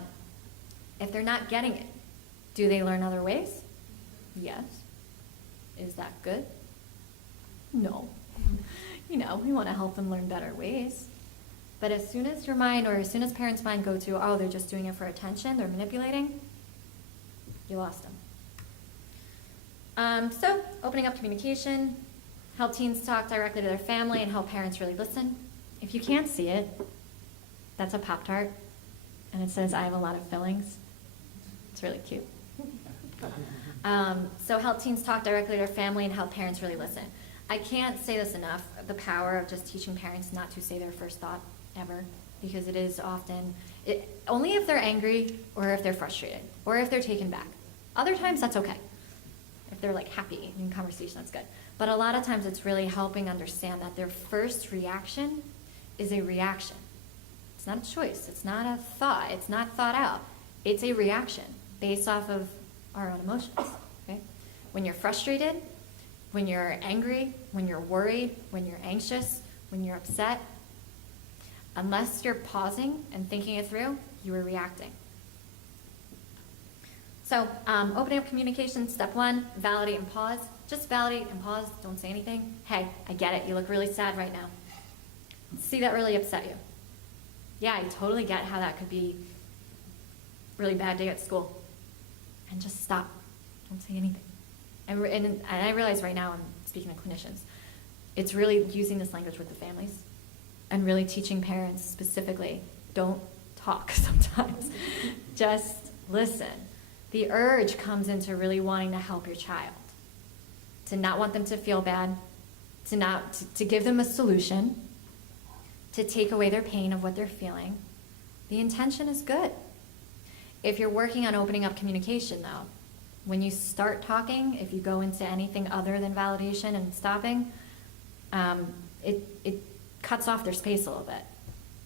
if they're not getting it, do they learn other ways? Yes. Is that good? No. We want to help them learn better ways. But as soon as your mind, or as soon as parents' mind go to, oh, they're just doing it for attention, they're manipulating, you lost them. So, opening up communication, Help teens talk directly to their family and help parents really listen. If you can't see it, that's a Pop-Tart, and it says, "I have a lot of fillings." It's really cute. So help teens talk directly to their family and help parents really listen. I can't say this enough, the power of just teaching parents not to say their first thought ever, because it is often, only if they're angry or if they're frustrated or if they're taken back. Other times, that's okay. If they're like happy in conversation, that's good. But a lot of times it's really helping understand that their first reaction is a reaction. It's not a choice. It's not a thought. It's not thought out. It's a reaction based off of our own emotions. Okay? When you're frustrated, when you're angry, when you're worried, when you're anxious, when you're upset, unless you're pausing and thinking it through, you are reacting. So, opening up communication, step 1, validate and pause. Just validate and pause, don't say anything. Hey, I get it, you look really sad right now. See, that really upset you. Yeah, I totally get how that could be a really bad day at school. And just stop, don't say anything. And I realize right now, I'm speaking to clinicians, it's really using this language with the families and really teaching parents specifically, don't talk sometimes. Just listen. The urge comes into really wanting to help your child, to not want them to feel bad, to give them a solution, to take away their pain of what they're feeling. The intention is good. If you're working on opening up communication, though, when you start talking, if you go into anything other than validation and stopping, it cuts off their space a little bit.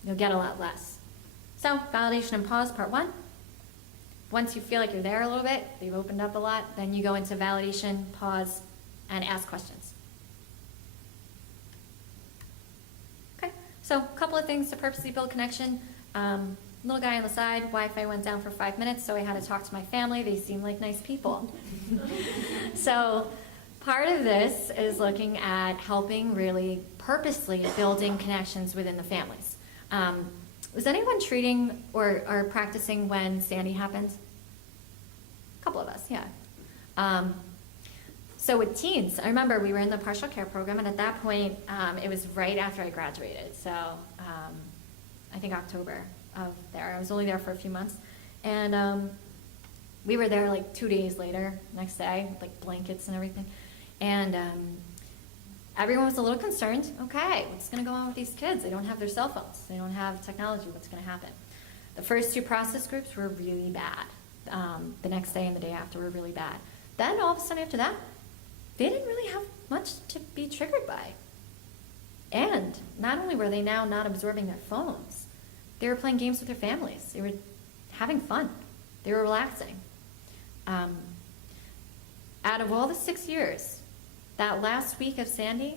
You'll get a lot less. So, validation and pause, part 1. Once you feel like you're there a little bit, they've opened up a lot, then you go into validation, pause, and ask questions. Okay, so a couple of things to purposely build connection. Little guy on the side, Wi-Fi went down for 5 minutes, so I had to talk to my family. They seem like nice people. So part of this is looking at helping really purposely building connections within the families. Was anyone treating or practicing when Sandy happened? A couple of us, yeah. So with teens, I remember we were in the partial care program, and at that point, it was right after I graduated. So I think October of there. I was only there for a few months. And we were there like 2 days later, next day, with like blankets and everything. And everyone was a little concerned. Okay, what's going to go on with these kids? They don't have their cell phones. They don't have technology. What's going to happen? The first 2 process groups were really bad. The next day and the day after were really bad. Then all of a sudden after that, they didn't really have much to be triggered by. And not only were they now not absorbing their phones, they were playing games with their families. They were having fun. They were relaxing. Out of all the 6 years, that last week of Sandy,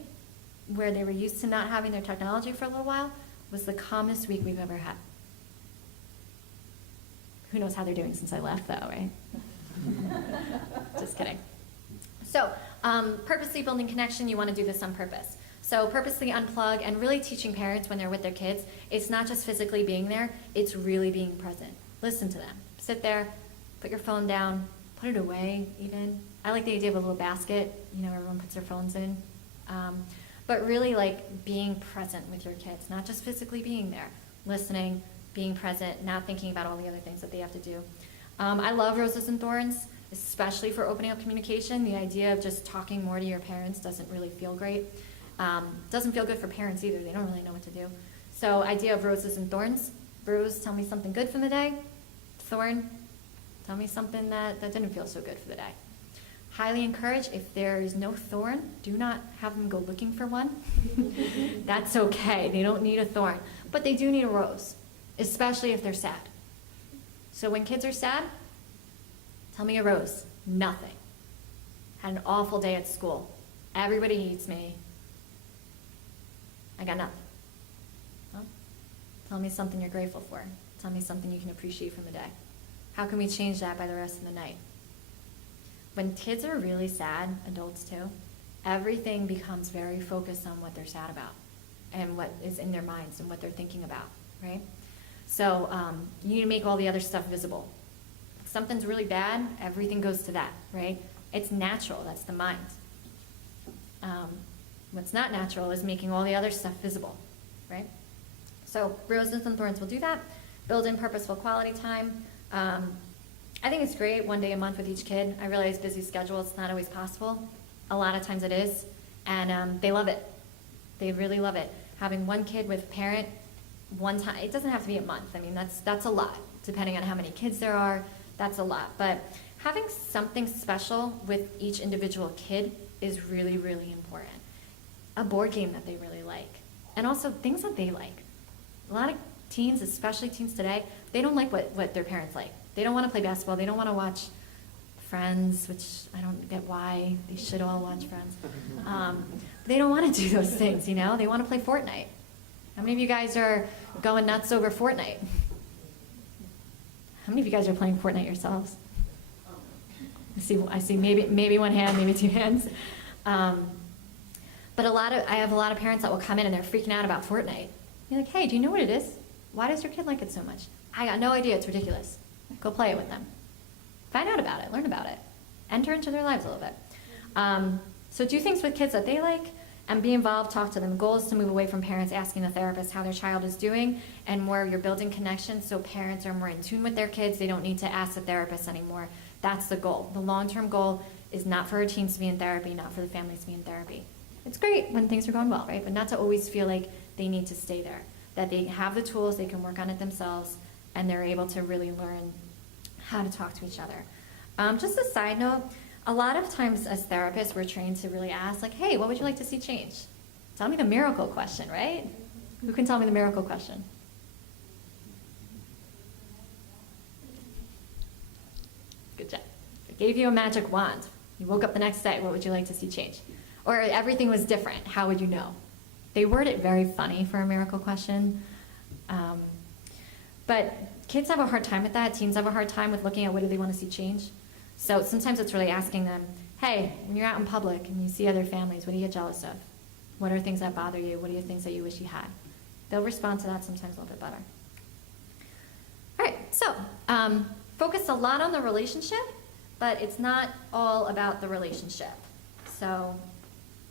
where they were used to not having their technology for a little while, was the calmest week we've ever had. Who knows how they're doing since I left, though, right? Just kidding. So, purposely building connection, you want to do this on purpose. So purposely unplug and really teaching parents when they're with their kids, it's not just physically being there, it's really being present. Listen to them. Sit there, put your phone down, put it away even. I like the idea of a little basket, everyone puts their phones in. But really like being present with your kids, not just physically being there, listening, being present, not thinking about all the other things that they have to do. I love Roses and Thorns, especially for opening up communication. The idea of just talking more to your parents doesn't really feel great. Doesn't feel good for parents either. They don't really know what to do. So idea of Roses and Thorns. Rose, tell me something good from the day. Thorn, tell me something that didn't feel so good for the day. Highly encourage, if there is no thorn, do not have them go looking for one. That's okay. They don't need a thorn. But they do need a rose, especially if they're sad. So when kids are sad, tell me a rose. Nothing. Had an awful day at school. Everybody hates me. I got nothing. Well, tell me something you're grateful for. Tell me something you can appreciate from the day. How can we change that by the rest of the night? When kids are really sad, adults too, everything becomes very focused on what they're sad about and what is in their minds and what they're thinking about, right? So you need to make all the other stuff visible. If something's really bad, everything goes to that, right? It's natural, that's the mind. What's not natural is making all the other stuff visible, right? So Roses and Thorns will do that. Build in purposeful quality time. I think it's great, 1 day a month with each kid. I realize busy schedule, it's not always possible. A lot of times it is, and they love it. They really love it. Having one kid with parent, one time, it doesn't have to be a month. I mean, that's a lot, depending on how many kids there are, that's a lot. But having something special with each individual kid is really, really important. A board game that they really like, and also things that they like. A lot of teens, especially teens today, they don't like what their parents like. They don't want to play basketball. They don't want to watch Friends, which I don't get why they should all watch Friends. They don't want to do those things, you know? They want to play Fortnite. How many of you guys are going nuts over Fortnite? How many of you guys are playing Fortnite yourselves? I see maybe one hand, maybe two hands. But I have a lot of parents that will come in and they're freaking out about Fortnite. You're like, hey, do you know what it is? Why does your kid like it so much? I got no idea, it's ridiculous. Go play it with them. Find out about it, learn about it. Enter into their lives a little bit. So do things with kids that they like and be involved, talk to them. Goal is to move away from parents asking the therapist how their child is doing and more you're building connections so parents are more in tune with their kids. They don't need to ask the therapist anymore. That's the goal. The long-term goal is not for our teens to be in therapy, not for the families to be in therapy. It's great when things are going well, right? But not to always feel like they need to stay there. That they have the tools, they can work on it themselves, and they're able to really learn how to talk to each other. Just a side note, a lot of times as therapists, we're trained to really ask, like, hey, what would you like to see change? Tell me the miracle question, right? Who can tell me the miracle question? Good job. I gave you a magic wand. You woke up the next day, what would you like to see change? Or everything was different, how would you know? They word it very funny for a miracle question. But kids have a hard time with that. Teens have a hard time with looking at what do they want to see change. So sometimes it's really asking them, hey, when you're out in public and you see other families, what do you get jealous of? What are things that bother you? What are things that you wish you had? They'll respond to that sometimes a little bit better. All right, so focus a lot on the relationship, but it's not all about the relationship. So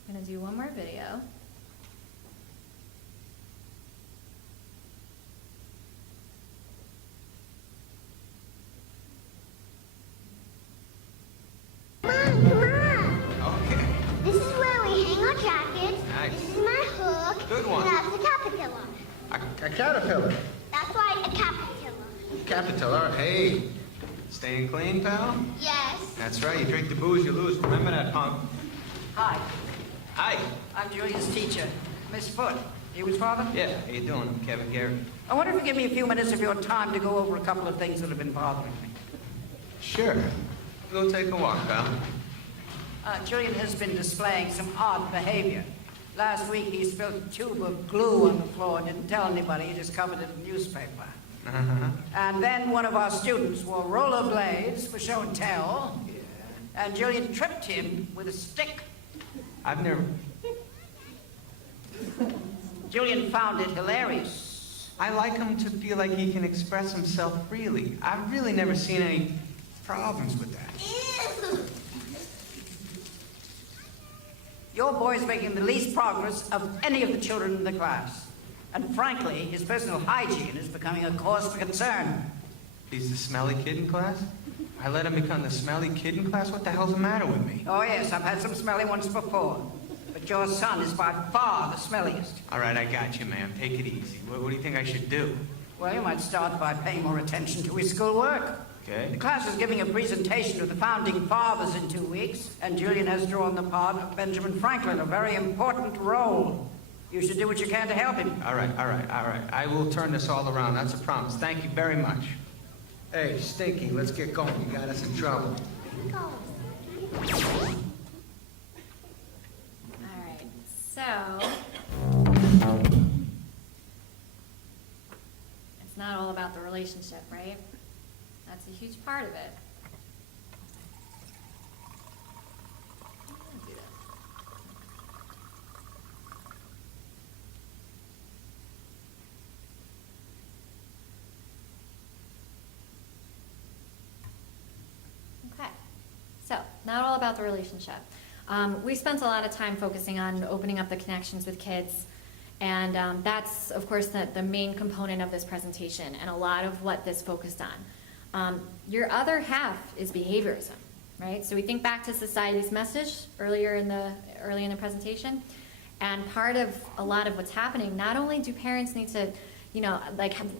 I'm going to do one more video. Okay. This is where we hang our jackets. Nice. This is my hook. Good one. And that's a caterpillar. A caterpillar. That's why a caterpillar. Caterpillar. Hey, staying clean, pal? Yes. That's right. You drink the booze, you lose. Remember that, punk? Hi, Hi. I'm Julia's teacher, Miss Foote. You his father? Yeah, how you doing? I'm Kevin Garrett. I wonder if you give me a few minutes of your time to go over a couple of things that have been bothering me. Sure. Go take a walk, pal. Julian has been displaying some odd behavior. Last week he spilled a tube of glue on the floor and didn't tell anybody. He just covered it in newspaper. Uh-huh. And then one of our students wore rollerblades for show and tell. Yeah. And Julian tripped him with a stick. I've never... Julian found it hilarious. I like him to feel like he can express himself freely. I've really never seen any problems with that. Your boy's making the least progress of any of the children in the class. And frankly, his personal hygiene is becoming a cause for concern. He's the smelly kid in class? I let him become the smelly kid in class? What the hell's the matter with me? Oh yes, I've had some smelly ones before. But your son is by far the smelliest. All right, I got you, ma'am. Take it easy. What do you think I should do? Well, you might start by paying more attention to his schoolwork. Okay. The class is giving a presentation of the Founding Fathers in 2 weeks, and Julian has drawn the part of Benjamin Franklin, a very important role. You should do what you can to help him. All right. I will turn this all around. That's a promise. Thank you very much. Hey, Stinky, let's get going. You got us in trouble. All right, so it's not all about the relationship, right? That's a huge part of it. Okay, so not all about the relationship. We spent a lot of time focusing on opening up the connections with kids, and that's, of course, the main component of this presentation and a lot of what this focused on. Your other half is behaviorism, right? So we think back to society's message early in the presentation, and part of a lot of what's happening, not only do parents need to,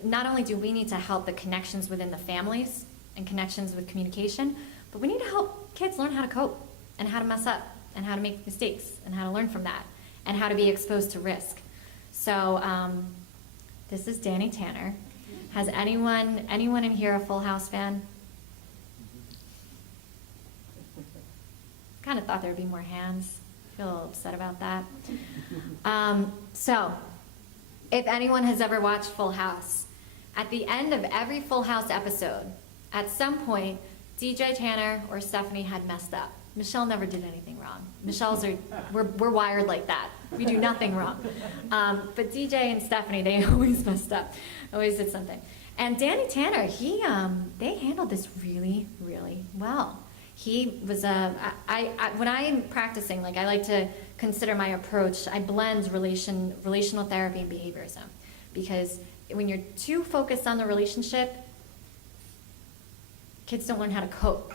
not only do we need to help the connections within the families and connections with communication, but we need to help kids learn how to cope and how to mess up and how to make mistakes and how to learn from that and how to be exposed to risk. So this is Danny Tanner. Has anyone in here a Full House fan? Kind of thought there would be more hands. Feel a little upset about that. So, if anyone has ever watched Full House, at the end of every Full House episode, at some point, DJ Tanner or Stephanie had messed up. Michele never did anything wrong. We're wired like that. We do nothing wrong. But DJ and Stephanie, they always messed up. Always did something. And Danny Tanner, they handled this really, really well. He was when I'm practicing, I like to consider my approach, I blend relational therapy and behaviorism. Because when you're too focused on the relationship, kids don't learn how to cope.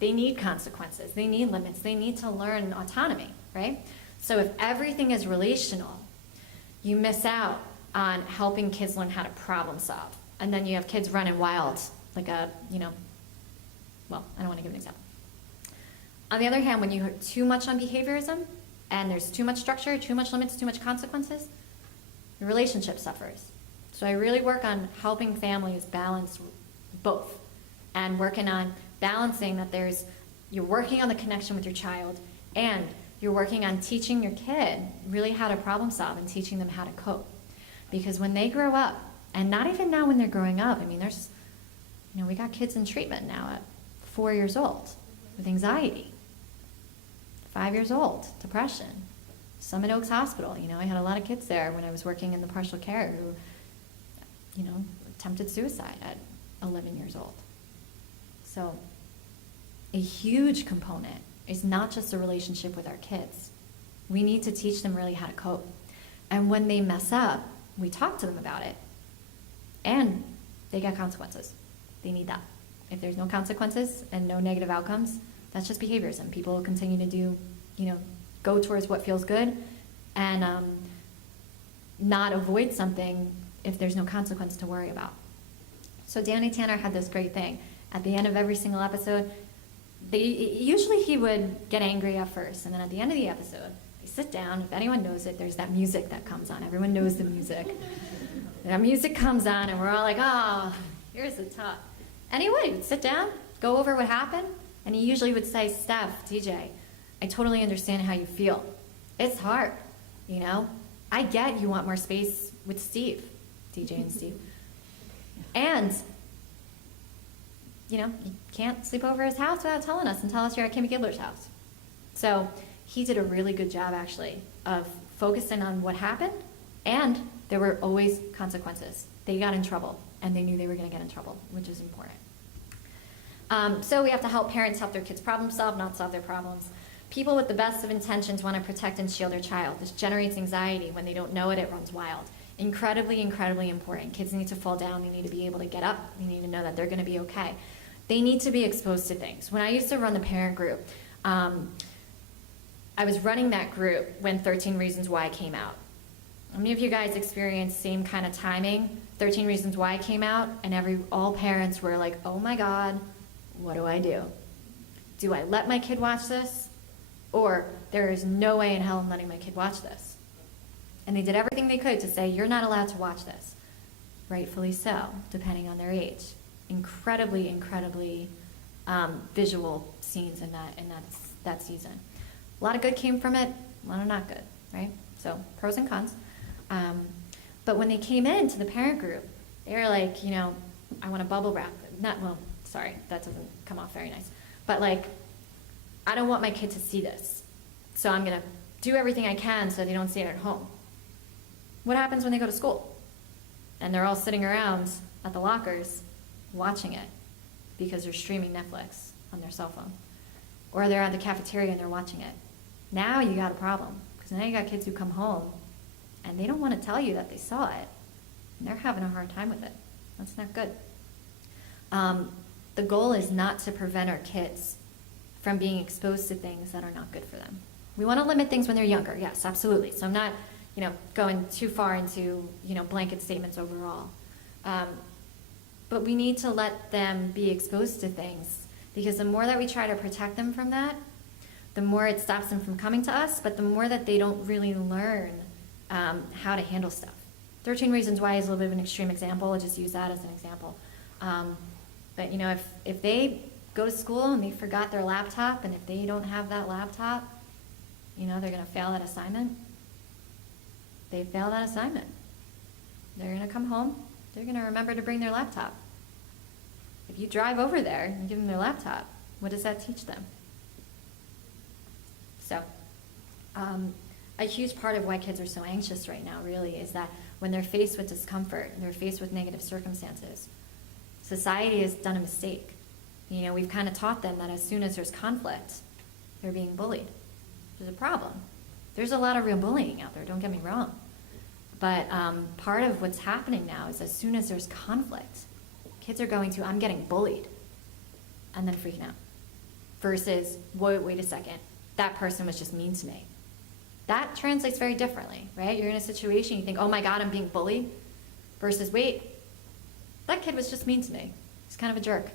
They need consequences, they need limits, they need to learn autonomy, right? So if everything is relational, you miss out on helping kids learn how to problem solve. And then you have kids running wild, well, I don't want to give an example. On the other hand, when you are too much on behaviorism, and there's too much structure, too much limits, too much consequences, the relationship suffers. So I really work on helping families balance both, and working on balancing that you're working on the connection with your child, and you're working on teaching your kid really how to problem solve and teaching them how to cope. Because when they grow up, and not even now when they're growing up, we got kids in treatment now at 4 years old with anxiety, 5 years old, depression. Summit Oaks Hospital, I had a lot of kids there when I was working in the partial care who, attempted suicide at 11 years old. So a huge component is not just the relationship with our kids. We need to teach them really how to cope. And when they mess up, we talk to them about it. And they get consequences. They need that. If there's no consequences and no negative outcomes, that's just behaviorism. People will continue to do, go towards what feels good and not avoid something if there's no consequence to worry about. So Danny Tanner had this great thing. At the end of every single episode, usually he would get angry at first, and then at the end of the episode, they sit down. If anyone knows it, there's that music that comes on. Everyone knows the music. That music comes on, and we're all like, oh, here's the top. And he would sit down, go over what happened, and he usually would say, Steph, DJ, I totally understand how you feel. It's hard, I get you want more space with Steve, DJ and Steve. And, you can't sleep over his house without telling us and tell us you're at Kimmy Gibbler's house. So he did a really good job, actually, of focusing on what happened, and there were always consequences. They got in trouble, and they knew they were going to get in trouble, which is important. So we have to help parents help their kids problem solve, not solve their problems. People with the best of intentions want to protect and shield their child. This generates anxiety. When they don't know it, it runs wild. Incredibly, incredibly important. Kids need to fall down. They need to be able to get up. They need to know that they're going to be okay. They need to be exposed to things. When I used to run the parent group, I was running that group when 13 Reasons Why came out. How many of you guys experienced same kind of timing? 13 Reasons Why came out, and all parents were like, oh my God, what do I do? Do I let my kid watch this? Or there is no way in hell I'm letting my kid watch this. And they did everything they could to say, you're not allowed to watch this. Rightfully so, depending on their age. Incredibly, incredibly visual scenes in that season. A lot of good came from it, a lot of not good, right? So pros and cons. But when they came into the parent group, they were like, I want to bubble wrap. Sorry, that doesn't come off very nice. But I don't want my kid to see this. So I'm going to do everything I can so they don't see it at home. What happens when they go to school? And they're all sitting around at the lockers watching it because they're streaming Netflix on their cell phone. or they're at the cafeteria and they're watching it. Now you got a problem, because now you got kids who come home and they don't want to tell you that they saw it, and they're having a hard time with it. That's not good. The goal is not to prevent our kids from being exposed to things that are not good for them. We want to limit things when they're younger, yes, absolutely. So I'm not, going too far into, blanket statements overall. But we need to let them be exposed to things, because the more that we try to protect them from that, the more it stops them from coming to us, but the more that they don't really learn how to handle stuff. 13 Reasons Why is a little bit of an extreme example. I'll just use that as an example. But if they go to school and they forgot their laptop, and if they don't have that laptop, they're going to fail that assignment. They fail that assignment. They're going to come home. They're going to remember to bring their laptop. If you drive over there and give them their laptop, what does that teach them? So, a huge part of why kids are so anxious right now really is that when they're faced with discomfort, and they're faced with negative circumstances, society has done a mistake. We've kind of taught them that as soon as there's conflict, they're being bullied. There's a problem. There's a lot of real bullying out there, don't get me wrong. But part of what's happening now is as soon as there's conflict, kids are going to, I'm getting bullied, and then freaking out. Versus, wait a second, that person was just mean to me. That translates very differently, right? You're in a situation, you think, oh my God, I'm being bullied. Versus, wait, that kid was just mean to me. He's kind of a jerk.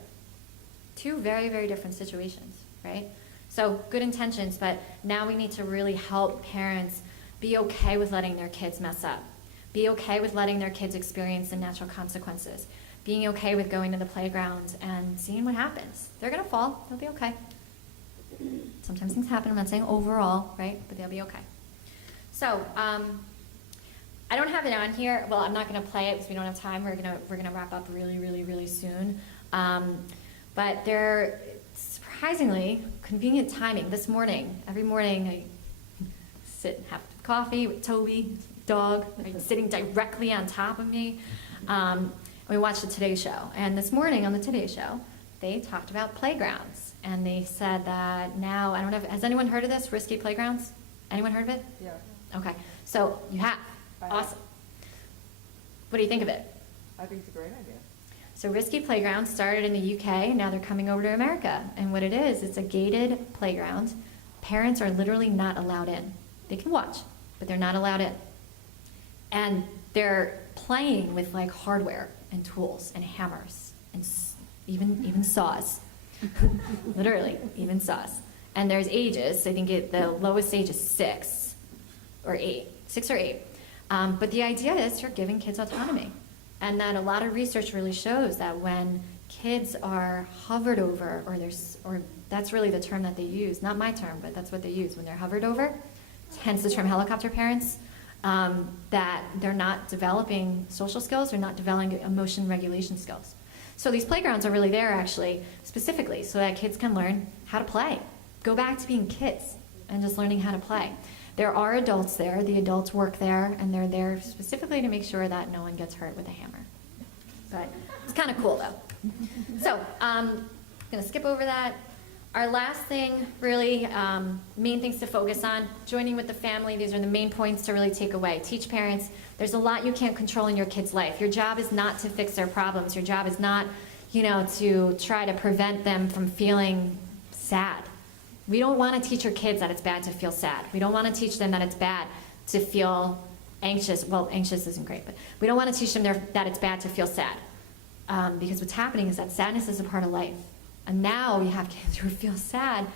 Two very, very different situations, right? So good intentions, but now we need to really help parents be okay with letting their kids mess up. Be okay with letting their kids experience the natural consequences. Being okay with going to the playground and seeing what happens. They're gonna fall, they'll be okay. Sometimes things happen, I'm not saying overall, right? But they'll be okay. So, I don't have it on here. Well, I'm not gonna play it because we don't have time. We're gonna wrap up really, really, really soon. But they're surprisingly convenient timing. This morning, every morning I sit and have coffee with Toby, dog, right, sitting directly on top of me. And we watched the Today Show. And this morning on the Today Show, they talked about playgrounds. And they said that now, I don't know, has anyone heard of this, risky playgrounds? Anyone heard of it? Yeah. Okay, so you have. Awesome. What do you think of it? I think it's a great idea. So Risky Playground started in the UK, and now they're coming over to America. And what it is, it's a gated playground. Parents are literally not allowed in. They can watch, but they're not allowed in. And they're playing with like hardware and tools and hammers and even saws. Literally, even saws. And there's ages. I think the lowest age is 6 or 8. But the idea is you're giving kids autonomy. And that a lot of research really shows that when kids are hovered over, or that's really the term that they use, not my term, but that's what they use, when they're hovered over, hence the term helicopter parents, that they're not developing social skills, they're not developing emotion regulation skills. So these playgrounds are really there actually, specifically, so that kids can learn how to play. Go back to being kids and just learning how to play. There are adults there, the adults work there, and they're there specifically to make sure that no one gets hurt with a hammer. But it's kind of cool though. So, I'm gonna skip over that. Our last thing, really, main things to focus on, joining with the family. These are the main points to really take away. Teach parents, there's a lot you can't control in your kid's life. Your job is not to fix their problems. Your job is not, to try to prevent them from feeling sad. We don't want to teach our kids that it's bad to feel sad. We don't want to teach them that it's bad to feel anxious. Well, anxious isn't great, but we don't want to teach them that it's bad to feel sad. Because what's happening is that sadness is a part of life. And now we have kids who feel sad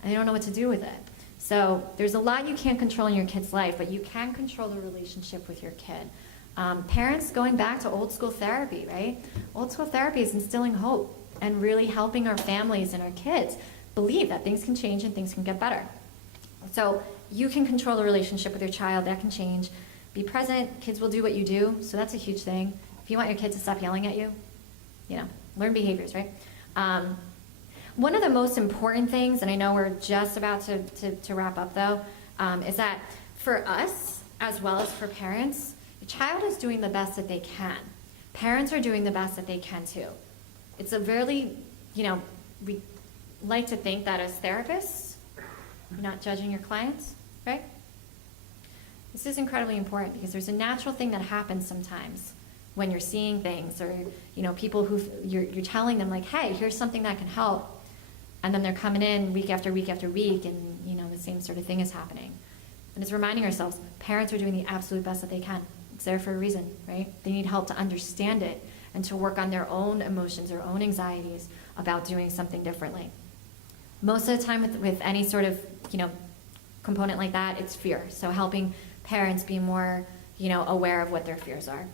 and they don't know what to do with it. So there's a lot you can't control in your kid's life, but you can control the relationship with your kid. Parents, going back to old school therapy, right? Old school therapy is instilling hope and really helping our families and our kids believe that things can change and things can get better. So you can control the relationship with your child. That can change. Be present. Kids will do what you do, so that's a huge thing. If you want your kids to stop yelling at you, learn behaviors, right? One of the most important things, and I know we're just about to wrap up though, is that for us, as well as for parents, your child is doing the best that they can. Parents are doing the best that they can too. It's a really, like to think that as therapists, you're not judging your clients, right? This is incredibly important because there's a natural thing that happens sometimes when you're seeing things, or people who you're telling them like, hey, here's something that can help, and then they're coming in week after week after week, and the same sort of thing is happening. And it's reminding ourselves, parents are doing the absolute best that they can. It's there for a reason, right? They need help to understand it and to work on their own emotions, their own anxieties about doing something differently. Most of the time with any sort of, component like that, it's fear. So helping parents be more, aware of what their fears are.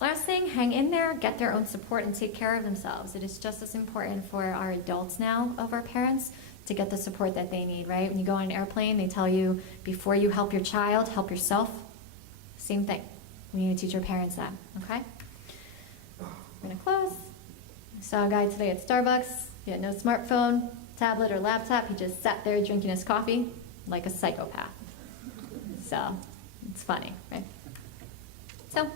Last thing, hang in there, get their own support, and take care of themselves. It is just as important for our adults now of our parents to get the support that they need, right? When you go on an airplane, they tell you, before you help your child, help yourself. Same thing. We need to teach our parents that, okay? I'm gonna close. I saw a guy today at Starbucks. He had no smartphone, tablet, or laptop. He just sat there drinking his coffee like a psychopath. So, it's funny, right? So,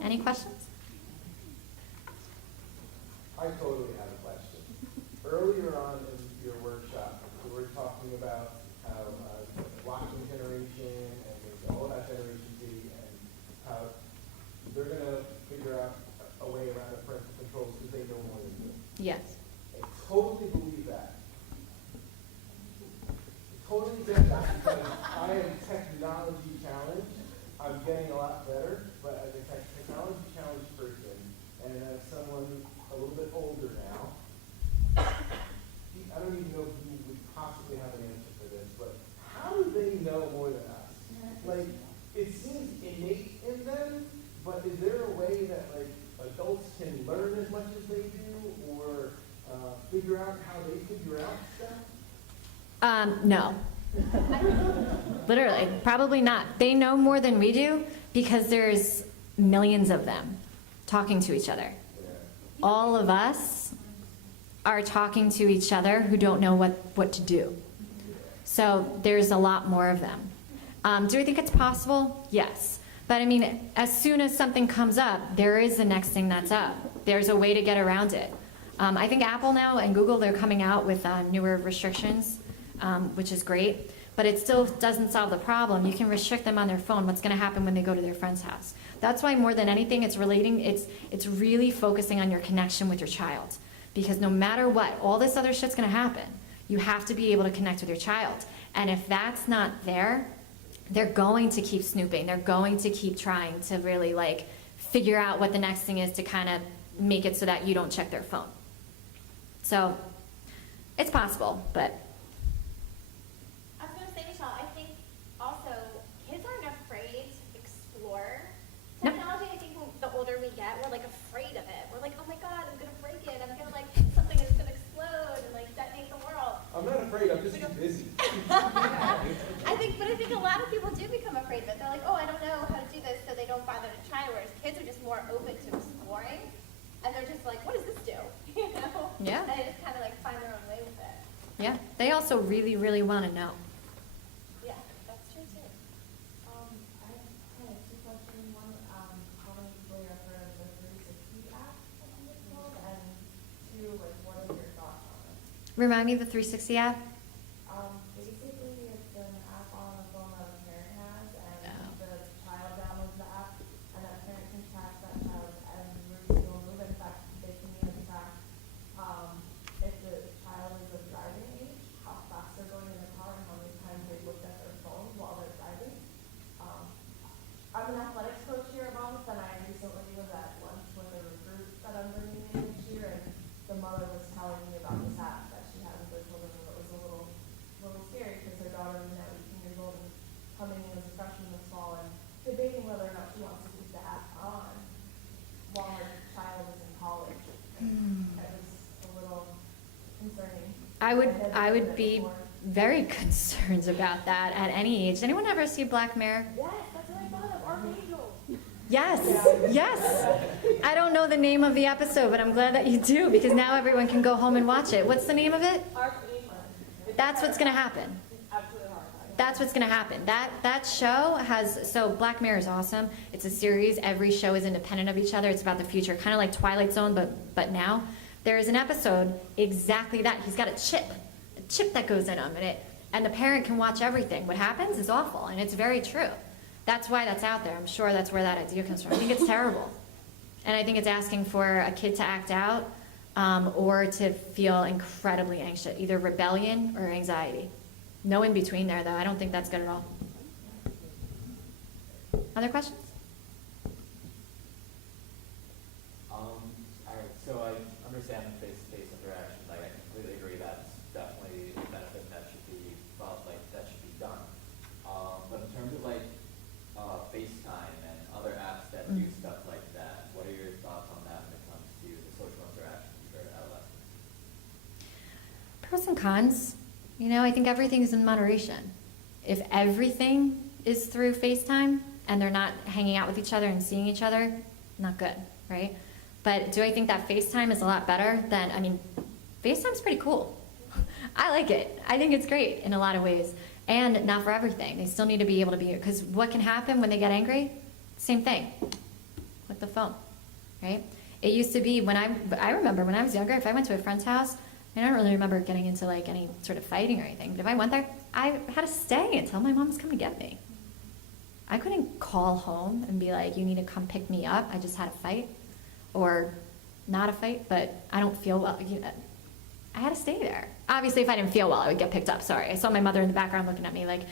any questions? I totally have a question. Earlier on in your workshop, we were talking about how blockchain generation, and it's all about Generation Z, and how they're going to figure out a way around the parental controls because they know more than you. Yes. I totally believe that. I totally get that because I am technology challenged. I'm getting a lot better, but as a technology challenged person, and as someone a little bit older now, I don't even know if you would possibly have an answer for this, but how do they know more than us? Like, it seems innate in them, but is there a way that adults can learn as much as they do, or figure out how they figure out stuff? No. Literally, probably not. They know more than we do because there's millions of them talking to each other. All of us are talking to each other who don't know what to do. So there's a lot more of them. Do I think it's possible? Yes. But I mean, as soon as something comes up, there is the next thing that's up. There's a way to get around it. I think Apple now and Google, they're coming out with newer restrictions, which is great. But it still doesn't solve the problem. You can restrict them on their phone. What's going to happen when they go to their friend's house? That's why more than anything, it's really focusing on your connection with your child. Because no matter what, all this other shit's going to happen. You have to be able to connect with your child. And if that's not there, they're going to keep snooping. They're going to keep trying to really figure out what the next thing is to kind of make it so that you don't check their phone. So it's possible, but I was going to say, Michelle, I think also kids aren't afraid to explore technology. I think the older we get, we're afraid of it. We're like, oh my God, I'm going to break it. I'm going to hit something that's going to explode and detonate the world. I'm not afraid, I'm just too busy. I think a lot of people do become afraid of it. They're like, oh, I don't know how to do this, so they don't bother to try. Whereas kids are just more open to exploring, and they're just like, what does this do? Yeah. And they just kind of find their own way with it. yeah, they also really, really want to know. Yeah, that's true too. I have two questions. One, how many people are heard of the 360 app, I think it's called, and two, what are your thoughts on it? Remind me of the 360 app? Basically, it's an app on a phone that a parent has, and the child downloads the app, and that parent can track that child's every single move. In fact, they can even track if the child is of driving age, how fast they're going in the car, and how many times they've looked at their phone while they're driving. I'm an athletics coach here at Monmouth, and I recently was at lunch with a recruit that I'm bringing in this year, and the mother was telling me about this app that she had with her children, and it was a little scary because her daughter is now 18 years old and coming in as a freshman this fall and debating whether or not she wants to keep the app on while her child is in college. That was a little concerning. I would be very concerned about that at any age. Anyone ever see Black Mirror? Yes, that's what I thought of. Archangel. Yes, yes. I don't know the name of the episode, but I'm glad that you do because now everyone can go home and watch it. What's the name of it? Archangel. That's what's going to happen. Absolutely horrifying. That's what's going to happen. That show has, so Black Mirror is awesome. It's a series. Every show is independent of each other. It's about the future, kind of like Twilight Zone, but now. There's an episode exactly that. He's got a chip that goes in him, and the parent can watch everything. What happens is awful, and it's very true. That's why that's out there. I'm sure that's where that idea comes from. I think it's terrible. And I think it's asking for a kid to act out or to feel incredibly anxious, either rebellion or anxiety. No in between there, though. I don't think that's good at all. Other questions? All right, so I understand the face-to-face interaction. Like, I completely agree that's definitely a benefit that should be, well, like, that should be done. But in terms of, like, FaceTime and other apps that do stuff like that, what are your thoughts on that when it comes to the social interaction for adolescents? Pros and cons. You know, I think everything is in moderation. If everything is through FaceTime and they're not hanging out with each other and seeing each other, not good, right? But do I think that FaceTime is a lot better than, I mean, FaceTime's pretty cool. I like it. I think it's great in a lot of ways. And not for everything. They still need to be able to be, because what can happen when they get angry? Same thing with the phone, right? It used to be when I remember when I was younger, if I went to a friend's house, I don't really remember getting into like any sort of fighting or anything. But if I went there, I had to stay until my mom was coming to get me. I couldn't call home and be like, you need to come pick me up. I just had a fight. Or not a fight, but I don't feel well. You know, I had to stay there. Obviously, if I didn't feel well, I would get picked up. Sorry. I saw my mother in the background looking at me like,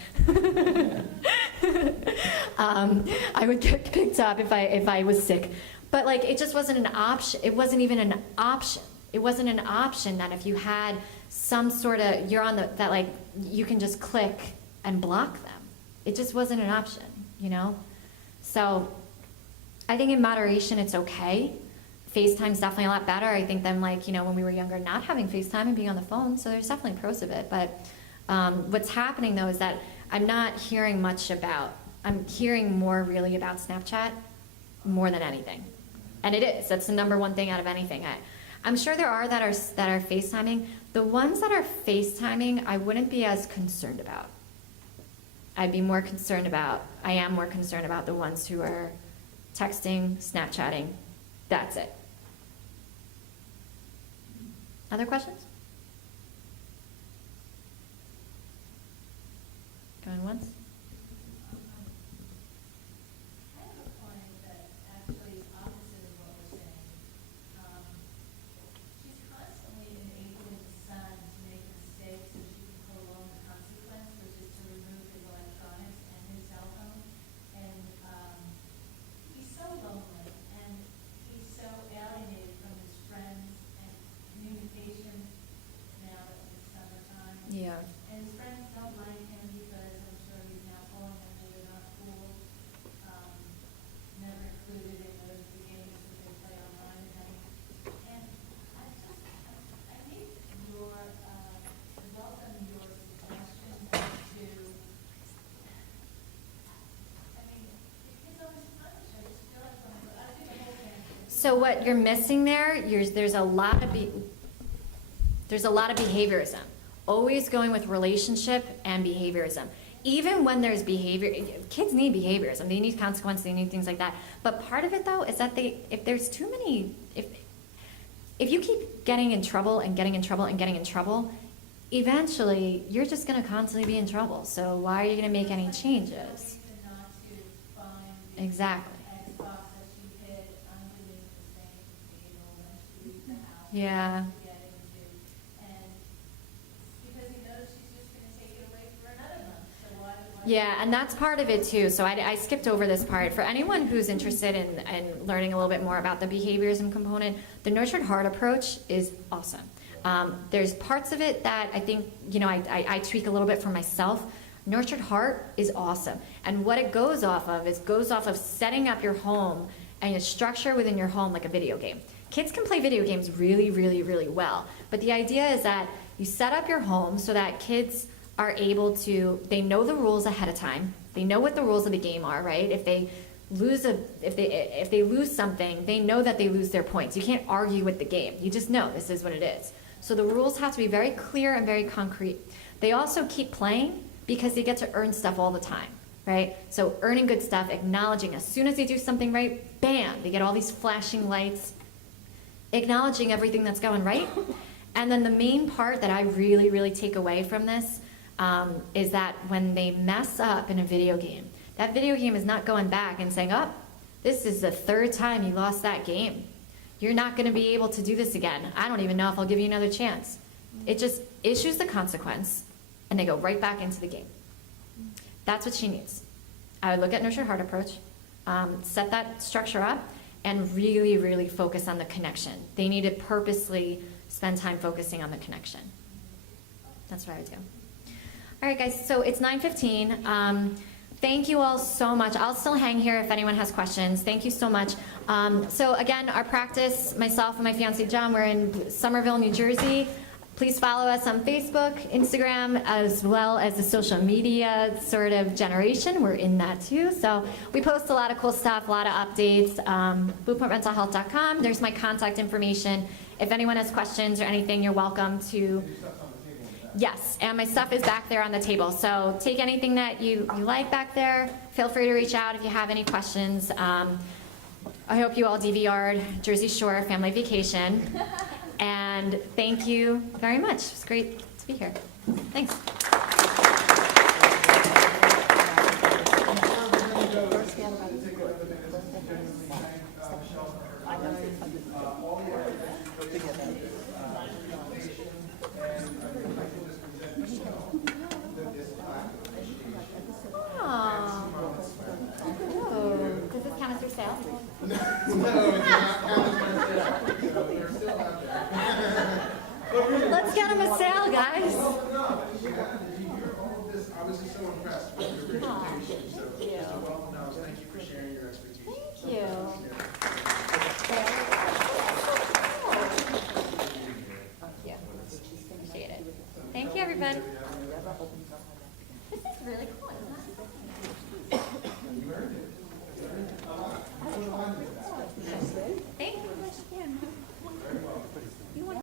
I would get picked up if I was sick. But like, it just wasn't an option. It wasn't even an option. It wasn't an option that if you had some sort of, you're on that like, you can just click and block them. It just wasn't an option, you know? So I think in moderation, it's okay. FaceTime's definitely a lot better, I think, than like, you know, when we were younger, not having FaceTime and being on the phone. So there's definitely pros of it. But what's happening though is that I'm not hearing much about, I'm hearing more really about Snapchat more than anything. And it is, that's the number one thing out of anything. I'm sure there are that are FaceTiming. The ones that are FaceTiming, I wouldn't be as concerned about. I am more concerned about the ones who are texting, Snapchatting. That's it. Other questions? Going once? Yeah. And his friends don't like him because I'm sure he's now calling them that they're not cool. Never included in the games that they play online and everything. And I need your, welcome your suggestions as to, I mean, the kids always punish. I just feel like I do the whole thing. So what you're missing there, there's a lot of behaviorism. Always going with relationship and behaviorism. Even when there's behavior, kids need behaviorism. They need consequences, they need things like that. But part of it though is that if there's too many, if you keep getting in trouble and getting in trouble and getting in trouble, eventually you're just gonna constantly be in trouble. So why are you gonna make any changes? Exactly. Yeah. Yeah, and that's part of it too. So I skipped over this part. For anyone who's interested in learning a little bit more about the behaviorism component, the nurtured heart approach is awesome. There's parts of it that I think, you know, I tweak a little bit for myself. Nurtured heart is awesome. And what it goes off of setting up your home and a structure within your home like a video game. Kids can play video games really, really, really well. But the idea is that you set up your home so that kids are able to, they know the rules ahead of time. They know what the rules of the game are, right? If they lose something, they know that they lose their points. You can't argue with the game. You just know this is what it is. So the rules have to be very clear and very concrete. They also keep playing because they get to earn stuff all the time, right? So earning good stuff, acknowledging as soon as they do something right, bam, they get all these flashing lights. acknowledging everything that's going right. And then the main part that I really, really take away from this is that when they mess up in a video game, that video game is not going back and saying, oh, this is the third time you lost that game. You're not going to be able to do this again. I don't even know if I'll give you another chance. It just issues the consequence, and they go right back into the game. That's what she needs. I would look at Nurture Heart approach, set that structure up, and really, really focus on the connection. They need to purposely spend time focusing on the connection. That's what I would do. All right, guys, so it's 9:15. Thank you all so much. I'll still hang here if anyone has questions. Thank you so much. So again, our practice, myself and my fiance John, we're in Somerville, New Jersey. Please follow us on Facebook, Instagram, as well as the social media sort of generation. We're in that too. So we post a lot of cool stuff, a lot of updates. BluePointRentalHealth.com. There's my contact information. If anyone has questions or anything, you're welcome to. Yes, and my stuff is back there on the table. So take anything that you like back there. Feel free to reach out if you have any questions. I hope you all DVR'd Jersey Shore Family Vacation. And thank you very much. It was great to be here. Thanks. Does this count as your sale? No, it's not counted as my sale. So we're still out there. Let's get him a sale, guys. No, did you hear all of this? I was just so impressed with your presentation. So just a wealth of knowledge. Thank you for sharing your expertise. Thank you. Thank you. Appreciate it. Thank you, everybody.